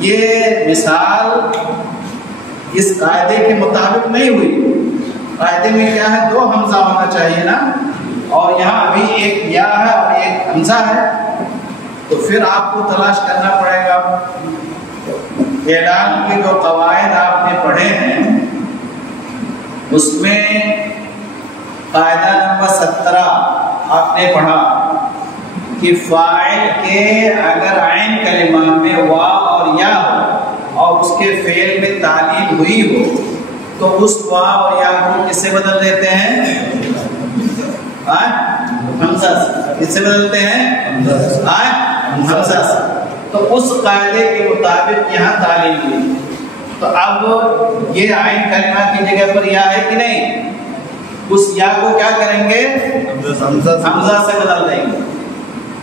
یہ مثال اس قاعدے کے مطابق نہیں ہوئی. قاعدے میں کیا ہے، دو حمزہ ہونا چاہیے نا، اور یہاں ابھی ایک یا ہے اور ایک حمزہ ہے، تو پھر آپ کو تلاش کرنا پڑے گا. اعلان کے جو قواعد آپ نے پڑھے ہیں اس میں قاعدہ نمبر 17 آپ نے پڑھا کہ فاعل کے اگر عین کلمہ میں وا اور یا ہو اور اس کے فعل میں تعلیل ہوئی ہو تو اس وا اور یا کو کس سے بدل دیتے ہیں، حمزہ سے. کس سے بدلتے ہیں، حمزہ سے. تو اس قاعدے کے مطابق یہاں تعلیل ہوئی. تو اب یہ عین کلمہ کی جگہ پر یا ہے کہ نہیں، اس یا کو کیا کریں گے، حمزہ سے بدل دیں گے.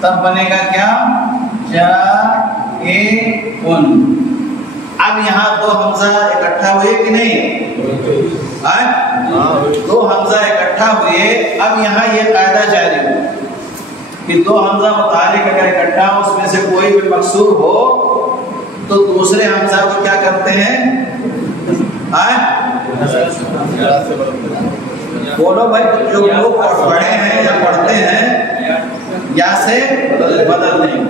تب بنے گا کیا، جا اے ان. اب یہاں دو حمزہ اکٹھا ہوئے کہ نہیں، دو حمزہ اکٹھا ہوئے. اب یہاں یہ قاعدہ جاری ہو کہ دو حمزہ متحرک اگر اکٹھا ہو اس میں سے کوئی بھی مکسور ہو تو دوسرے حمزہ کو کیا کرتے ہیں، بولو بھائی، جو لوگ پڑھے ہیں یا پڑھتے ہیں یا سے بدل دیں.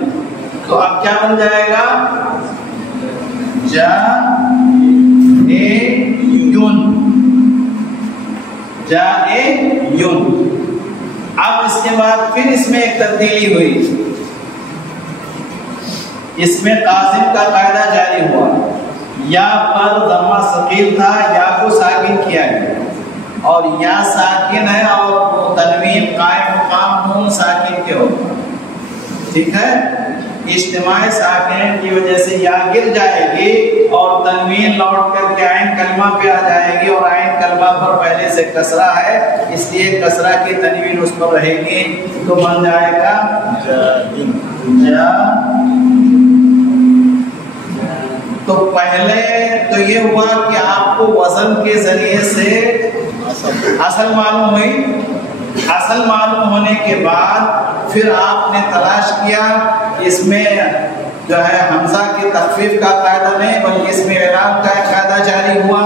تو اب کیا بن جائے گا، جا اے یون، جا اے یون. اب اس کے بعد پھر اس میں ایک تبدیلی ہوئی، اس میں قاسم کا قاعدہ جاری ہوا. یا پر ضمہ ثقیل تھا، یا کو ساکن کیا گیا، اور یا ساکن ہے اور تنوین قائم مقام نون ساکن کے ہوگا. ٹھیک ہے. اجتماع ساکن کی وجہ سے یا گر جائے گی اور تنوین لوٹ کر کے عین کلمہ پہ آ جائے گی، اور عین کلمہ پر پہلے سے کسرہ ہے اس لیے کسرہ کی تنوین اس پر رہے گی، تو بن جائے گا جا. تو پہلے تو یہ ہوا کہ آپ کو وزن کے ذریعے سے اصل معلوم ہوئی. اصل معلوم ہونے کے بعد پھر آپ نے تلاش کیا اس میں جو ہے حمزہ کی تخفیف کا قاعدہ نہیں بلکہ اس میں اعراب کا ایک قاعدہ جاری ہوا.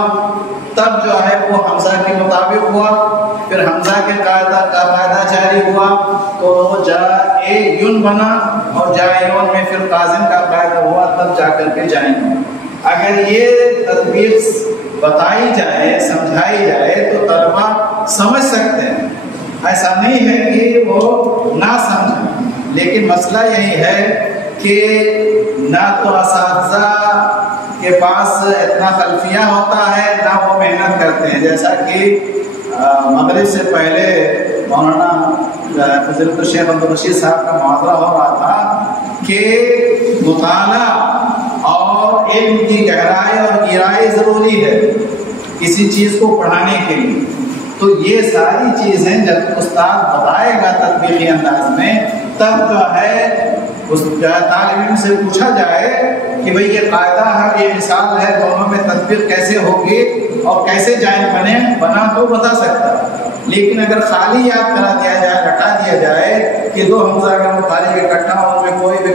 تب جو ہے وہ حمزہ کے مطابق ہوا. پھر حمزہ کے قاعدہ کا قاعدہ جاری ہوا تو وہ جا اے یون بنا، اور جا یون میں پھر قاسم کا قاعدہ ہوا، تب جا کر کے جائیں گے. اگر یہ تدبیر بتائی جائے، سمجھائی جائے تو طلبہ سمجھ سکتے ہیں. ایسا نہیں ہے کہ وہ نہ سمجھیں، لیکن مسئلہ یہی ہے کہ نہ تو اساتذہ کے پاس اتنا خلفیہ ہوتا ہے نہ وہ محنت کرتے ہیں. جیسا کہ مغرب سے پہلے مولانا فضیلت الشیخ عبدالرشید صاحب کا محاضرہ ہو رہا تھا کہ مطالعہ اور علم کی گہرائی اور گہرائی ضروری ہے کسی چیز کو پڑھانے کے لیے. تو یہ ساری چیزیں جب استاد بتائے گا تطبیقی انداز میں، تب جو ہے اس طالب علم سے پوچھا جائے کہ بھئی یہ قاعدہ ہے، یہ مثال ہے، دونوں میں تطبیق کیسے ہوگی اور کیسے جائز بنا تو بتا سکتا. لیکن اگر خالی یاد کرا دیا جائے، رٹا دیا جائے کہ دو حمزہ کا متحرک اکٹھا ہو، ان میں کوئی بھی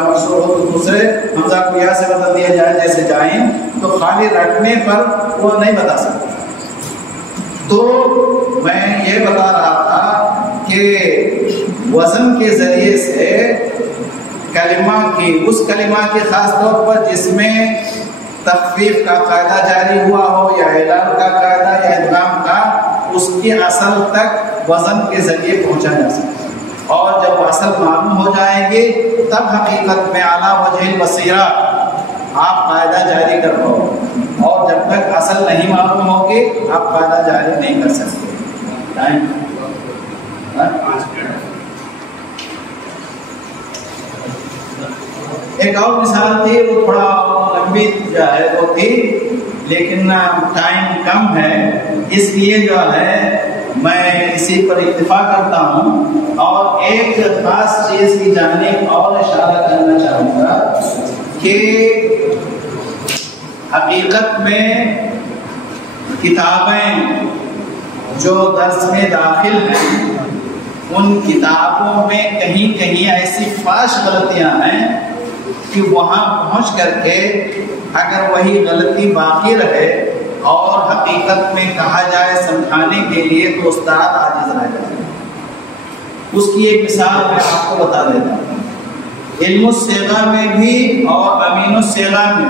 مقصور ہو تو دوسرے حمزہ کو یا سے بدل دیا جائے جیسے جائیں، تو خالی رٹنے پر وہ نہیں بتا سکتا. تو میں یہ بتا رہا تھا کہ وزن کے ذریعے سے کلمہ کی، اس کلمہ کی خاص طور پر جس میں تخفیف کا قاعدہ جاری ہوا ہو یا اعلان کا قاعدہ یا ادغام کا، اس کی اصل تک وزن کے ذریعے پہنچا جا سکتا ہے. اور جب اصل معلوم ہو جائیں گے تب حقیقت میں اعلیٰ وجہ البصیرہ آپ قاعدہ جاری کر پاؤ. اور جب تک اصل نہیں معلوم ہوگی آپ قاعدہ جاری نہیں کر سکتے. ایک اور مثال تھی، وہ تھوڑا لمبی جو ہے وہ تھی، لیکن ٹائم کم ہے، اس لیے جو ہے میں اسی پر اکتفا کرتا ہوں، اور ایک خاص چیز کی جانب اور اشارہ کرنا چاہوں گا کہ حقیقت میں کتابیں جو درس میں داخل ہیں، ان کتابوں میں کہیں کہیں ایسی فاش غلطیاں ہیں کہ وہاں پہنچ کر کے اگر وہی غلطی باقی رہے اور حقیقت میں کہا جائے سمجھانے کے لیے تو استاد عاجز رہ جائے۔ اس کی ایک مثال میں آپ کو بتا دیتا ہوں۔ علم الصیغہ میں بھی اور امین الصیغہ میں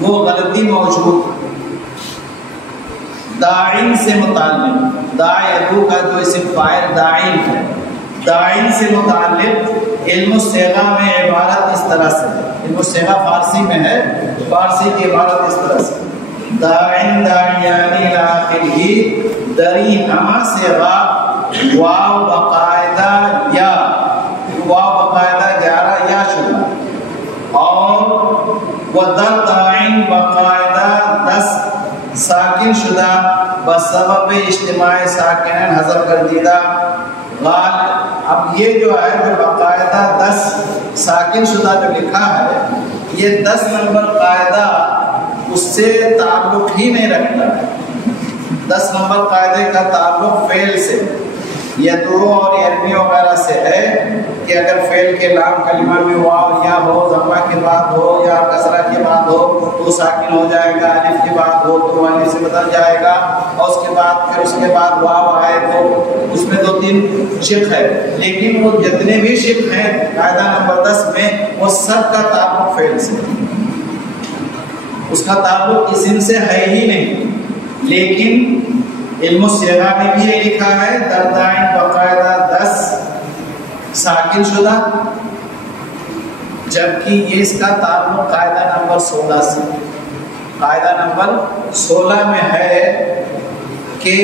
وہ غلطی موجود ہے۔ داعین سے متعلق، داعیدو کا جو اسم فاعل داعین ہے، داعین سے متعلق علم الصیغہ میں عبارت اس طرح سے ہے، علم الصیغہ فارسی میں ہے، فارسی کی عبارت اس طرح سے، داعین داعیانی الاخری دری ہما صیغہ واو باقاعدہ یا، واو باقاعدہ 11 یا شدہ، اور ودر داعین باقاعدہ 10 ساکن شدہ بسبب اجتماع ساکنین حذف گردیدہ غال۔ اب یہ جو ہے جو باقاعدہ 10 ساکن شدہ جو لکھا ہے، یہ 10 نمبر قاعدہ اس سے تعلق ہی نہیں رکھتا ہے۔ 10 نمبر قاعدے کا تعلق فعل سے، یدعو اور یرمی وغیرہ سے ہے کہ اگر فعل کے لام کلمہ میں واو یا ہو، ضمہ کے بعد ہو یا کسرہ کے بعد ہو تو ساکن ہو جائے گا، الف کے بعد ہو تو الف سے بدل جائے گا، اور اس کے بعد پھر اس کے بعد واو آئے تو اس میں 2-3 شق ہے، لیکن وہ جتنے بھی شق ہیں قاعدہ نمبر 10 میں وہ سب کا تعلق فعل سے، اس کا تعلق اسم سے ہے ہی نہیں۔ لیکن علم الصیغہ میں بھی یہ لکھا ہے دردائن باقاعدہ 10 ساکن شدہ، جبکہ یہ اس کا تعلق قاعدہ نمبر 16 سے، قاعدہ نمبر 16 میں ہے کہ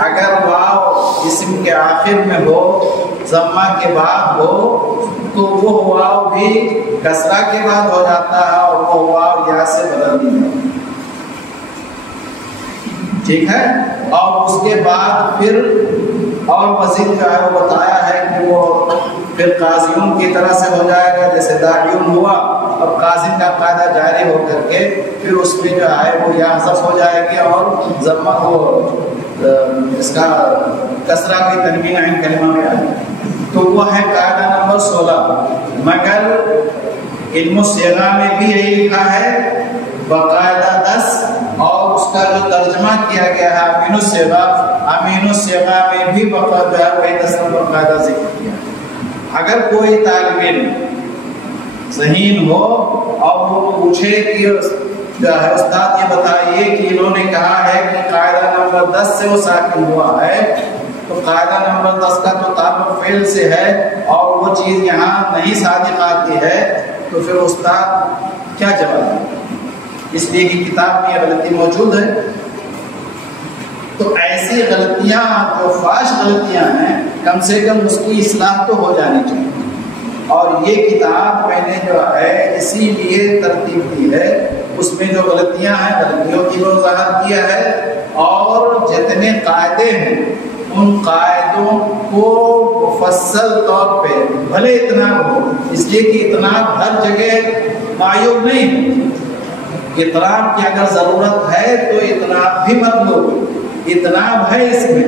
اگر واو اسم کے آخر میں ہو، ضمہ کے بعد ہو، تو وہ واو بھی کسرہ کے بعد ہو جاتا ہے اور وہ واو یا سے بدل دی جاتی ہے، ٹھیک ہے۔ اور اس کے بعد پھر اور مزید جو ہے وہ بتایا ہے کہ وہ پھر قاضیون کی طرح سے ہو جائے گا، جیسے داعیون ہوا اور قاضی کا قاعدہ جاری ہو کر کے پھر اس میں جو ہے وہ یا حذف ہو جائے گی اور ضمہ وہ اس کا کسرہ کی تنوین عین کلمہ میں آئے گی، تو وہ ہے قاعدہ نمبر 16۔ مگر علم الصیغہ میں بھی یہی لکھا ہے باقاعدہ 10، اور اس کا جو ترجمہ کیا گیا ہے امین الصیغہ، امین الصیغہ میں بھی باقاعدہ وہی 10 نمبر قاعدہ ذکر کیا۔ اگر کوئی طالب علم ذہین ہو اور وہ پوچھے کہ استاد یہ بتائیے کہ انہوں نے کہا ہے کہ قاعدہ نمبر 10 سے وہ ساکن ہوا ہے، تو قاعدہ نمبر 10 کا تو تعلق فعل سے ہے اور وہ چیز یہاں نہیں صادق آتی ہے، تو پھر استاد کیا جواب دے؟ اس لیے کہ کتاب میں یہ غلطی موجود ہے۔ تو ایسی غلطیاں جو فاش غلطیاں ہیں، کم سے کم اس کی اصلاح تو ہو جانی چاہیے، اور یہ کتاب میں نے جو ہے اسی لیے ترتیب دی ہے، اس میں جو غلطیاں ہیں غلطیوں کی وضاحت کیا ہے، اور جتنے قاعدے ہیں ان قاعدوں کو مفصل طور پہ بھلے اتناب ہو، اس لیے کہ اتناب ہر جگہ معیوب نہیں، اتناب کی اگر ضرورت ہے تو اتناب بھی مت لو، اتناب ہے اس میں،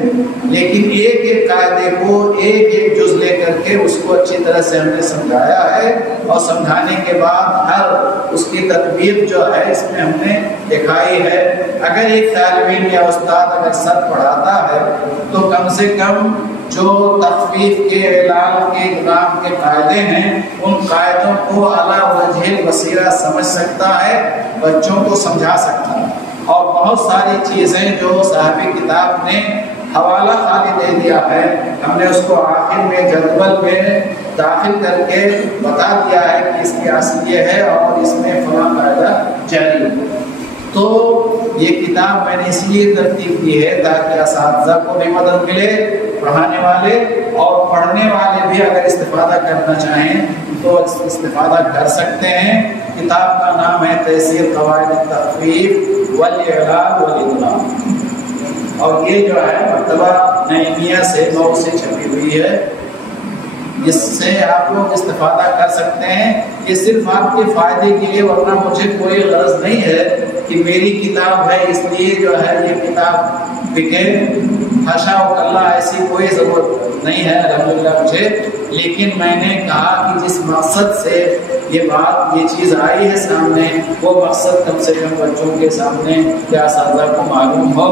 لیکن ایک ایک قاعدے کو ایک ایک جز لے کر کے اس کو اچھی طرح سے ہم نے سمجھایا ہے، اور سمجھانے کے بعد ہر اس کی تطبیق جو ہے اس میں ہم نے دکھائی ہے۔ اگر ایک طالب علم یا استاد اگر سر پڑھاتا ہے تو کم سے کم جو تخفیف کے اعلان کے اقدام کے قاعدے ہیں ان قاعدوں کو اعلیٰ وجہ بصیرہ سمجھ سکتا ہے، بچوں کو سمجھا سکتا ہے، اور بہت ساری چیزیں جو صاحب کتاب نے حوالہ خالی دے دیا ہے ہم نے اس کو آخر میں جدول میں داخل کر کے بتا دیا ہے کہ اس کی اصل یہ ہے اور اس میں فلاں قاعدہ جاری ہے۔ تو یہ کتاب میں نے اس لیے ترتیب دی ہے تاکہ اساتذہ کو بھی مدد ملے، پڑھانے والے اور پڑھنے والے بھی اگر استفادہ کرنا چاہیں تو استفادہ کر سکتے ہیں۔ کتاب کا نام ہے تحصیل قواعد التخفیف والاعلال والادغام، اور یہ جو ہے مکتبہ نعیمیہ سے 9 سے چھپی ہوئی ہے، جس سے آپ لوگ استفادہ کر سکتے ہیں۔ یہ صرف آپ کے فائدے کے لیے، ورنہ مجھے کوئی غرض نہیں ہے کہ میری کتاب ہے اس لیے جو ہے یہ کتاب بکے، حاشا اللہ ایسی کوئی ضرورت نہیں ہے الحمدللہ مجھے، لیکن میں نے کہا کہ جس مقصد سے یہ بات یہ چیز آئی ہے سامنے، وہ مقصد کم سے کم بچوں کے سامنے یا اساتذہ کو معلوم ہو۔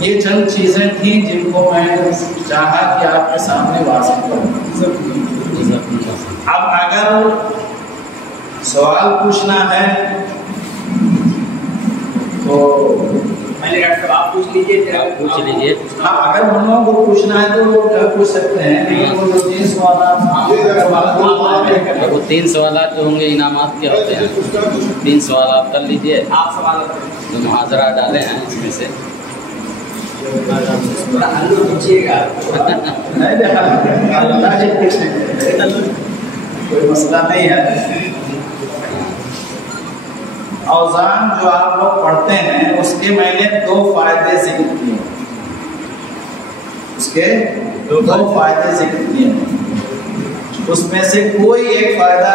یہ چند چیزیں تھیں جن کو میں چاہا کہ آپ کے سامنے واضح کروں۔ اب اگر سوال پوچھنا ہے تو میں نے کہا آپ پوچھ لیجیے، پوچھ لیجیے۔ ہاں، اگر ہم لوگوں کو پوچھنا ہے تو وہ پوچھ سکتے ہیں، لیکن وہ جو 3 سوالات وہ 3 سوالات جو ہوں گے انعامات کے ہوتے ہیں، 3 سوالات کر لیجیے۔ آپ سوال جو محاضرہ ڈالے ہیں اس میں سے پوچھیے گا، کوئی مسئلہ نہیں ہے۔ اوزان جو آپ لوگ پڑھتے ہیں اس کے میں نے 2 فائدے ذکر کیے، اس کے 2 فائدے ذکر کیے، اس میں سے کوئی ایک فائدہ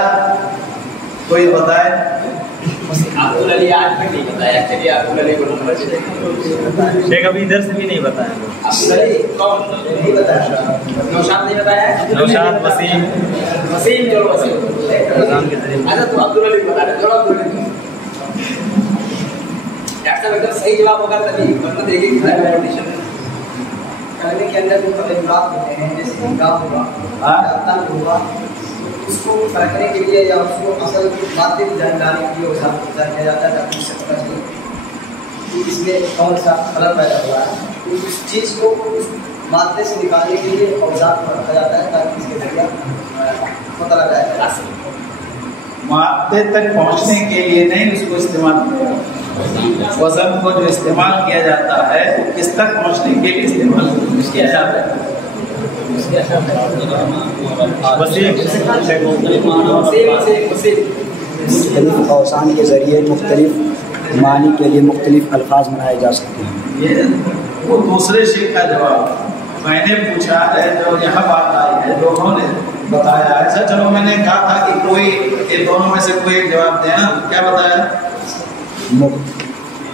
کوئی بتائے؟ عبد العلی آج بھی نہیں بتایا، چلیے عبد العلی کو نمبر دے۔ شیخ ابھی ادھر سے بھی نہیں بتایا، عبد العلی کون نہیں بتایا؟ نوشاد نہیں بتایا، نوشاد، وسیم جو وسیم رمضان کے ذریعے۔ اچھا تو عبد العلی بتا رہے، چلو عبد العلی ڈاکٹر صاحب اگر صحیح جواب ہوگا تبھی، ورنہ دیکھیے کتنا کمپٹیشن ہے۔ کلمے کے اندر جو تغیرات ہوتے ہیں، جیسے انقلاب ہوگا یا تنگ ہوگا، اس کو پرکھنے کے لیے یا اس کو اصل باتیں جانکاری کے لیے اوزان کیا جاتا ہے تاکہ اس سے پتہ چلے کہ اس میں کون سا خلل پیدا ہوا ہے۔ اس چیز کو اس مادے سے نکالنے کے لیے اوزان کو رکھا جاتا ہے تاکہ اس کے ذریعہ پتہ لگایا جائے۔ مادے تک پہنچنے کے لیے نہیں، اس کو استعمال کیا، وزن کو جو استعمال کیا جاتا ہے وہ کس تک پہنچنے کے لیے استعمال کیا جاتا ہے؟ مختلف اوزان کے ذریعے مختلف معنی کے لیے مختلف الفاظ بنائے جا سکتے ہیں۔ یہ وہ دوسرے شیخ کا جواب میں نے پوچھا ہے، جو یہاں بات آئی ہے جو انہوں نے بتایا ہے۔ اچھا چلو، میں نے کہا تھا کہ کوئی ان دونوں میں سے کوئی ایک جواب دینا، کیا بتایا؟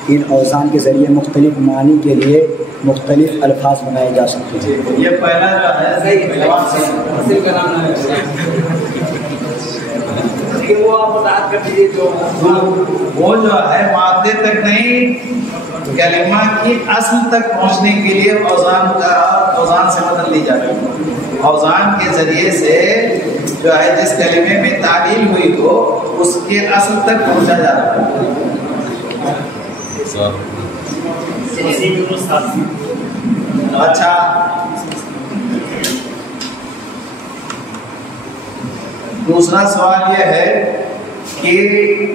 ان اوزان کے ذریعے مختلف معنی کے لیے مختلف الفاظ بنائے جا سکتے ہیں۔ یہ پہلا جو ہے جواب وسیم کا نام ہے، لیکن وہ آپ وضاحت کر دیجیے جو وہ جو ہے مادے تک نہیں، کلمہ کی اصل تک پہنچنے کے لیے اوزان سے مدد لی جاتی ہے۔ اوزان کے ذریعے سے جو ہے جس کلمے میں تعلیل ہوئی ہو اس کے اصل تک پہنچا جاتا ہے۔ اچھا، دوسرا سوال یہ ہے کہ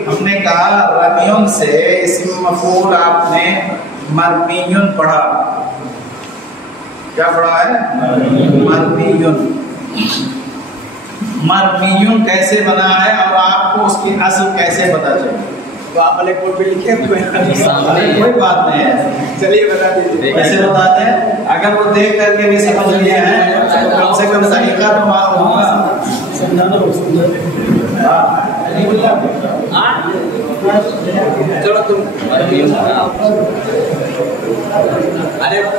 ہم نے کہا رمیون سے اسم مفعول آپ نے مرمیون پڑھا، کیا پڑھا ہے؟ مرمیون۔ مرمیون کیسے بنا ہے اور آپ کو اس کی اصل کیسے پتا چلے؟ تو آپ بلیک بورڈ پہ لکھے کوئی بات نہیں ہے، چلیے بتا دیجیے کیسے بتاتے ہیں؟ اگر وہ دیکھ کر کے بھی سمجھ لیے ہیں تو کم سے کم طریقہ تو معلوم ہوگا۔ چلو تم ارے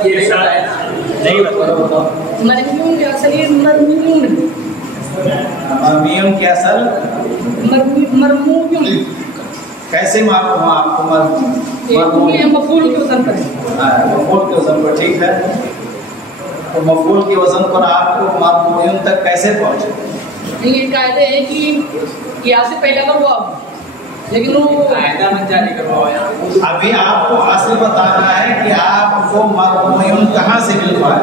یہ نہیں بتاؤ مرمیون کے اصل یہ مرمیون مرمیون کی اصل مرموون کیسے معلوم ہوا آپ کو؟ یہ مفعول کے وزن پر مفعول کے وزن پر، ٹھیک ہے، تو مفعول کے وزن پر آپ کو مرمیون تک کیسے پہنچے؟ یہ قاعدہ ہے کہ یا سے پہلا کا ہوا لیکن وہ قاعدہ میں جاری کرواؤ یہاں۔ ابھی آپ کو اصل بتانا ہے کہ آپ کو مرمیون کہاں سے مل پائے،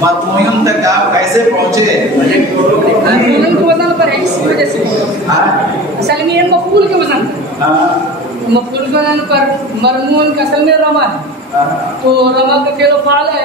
مرمیون تک آپ کیسے پہنچے؟ مرمون کے وزن پر ہے، اس وجہ سے اصل میں یہ مفعول کے وزن مفعول کے وزن پر مرمون کا اصل میں رما ہے، تو رما کا فعل و فاعل ہے،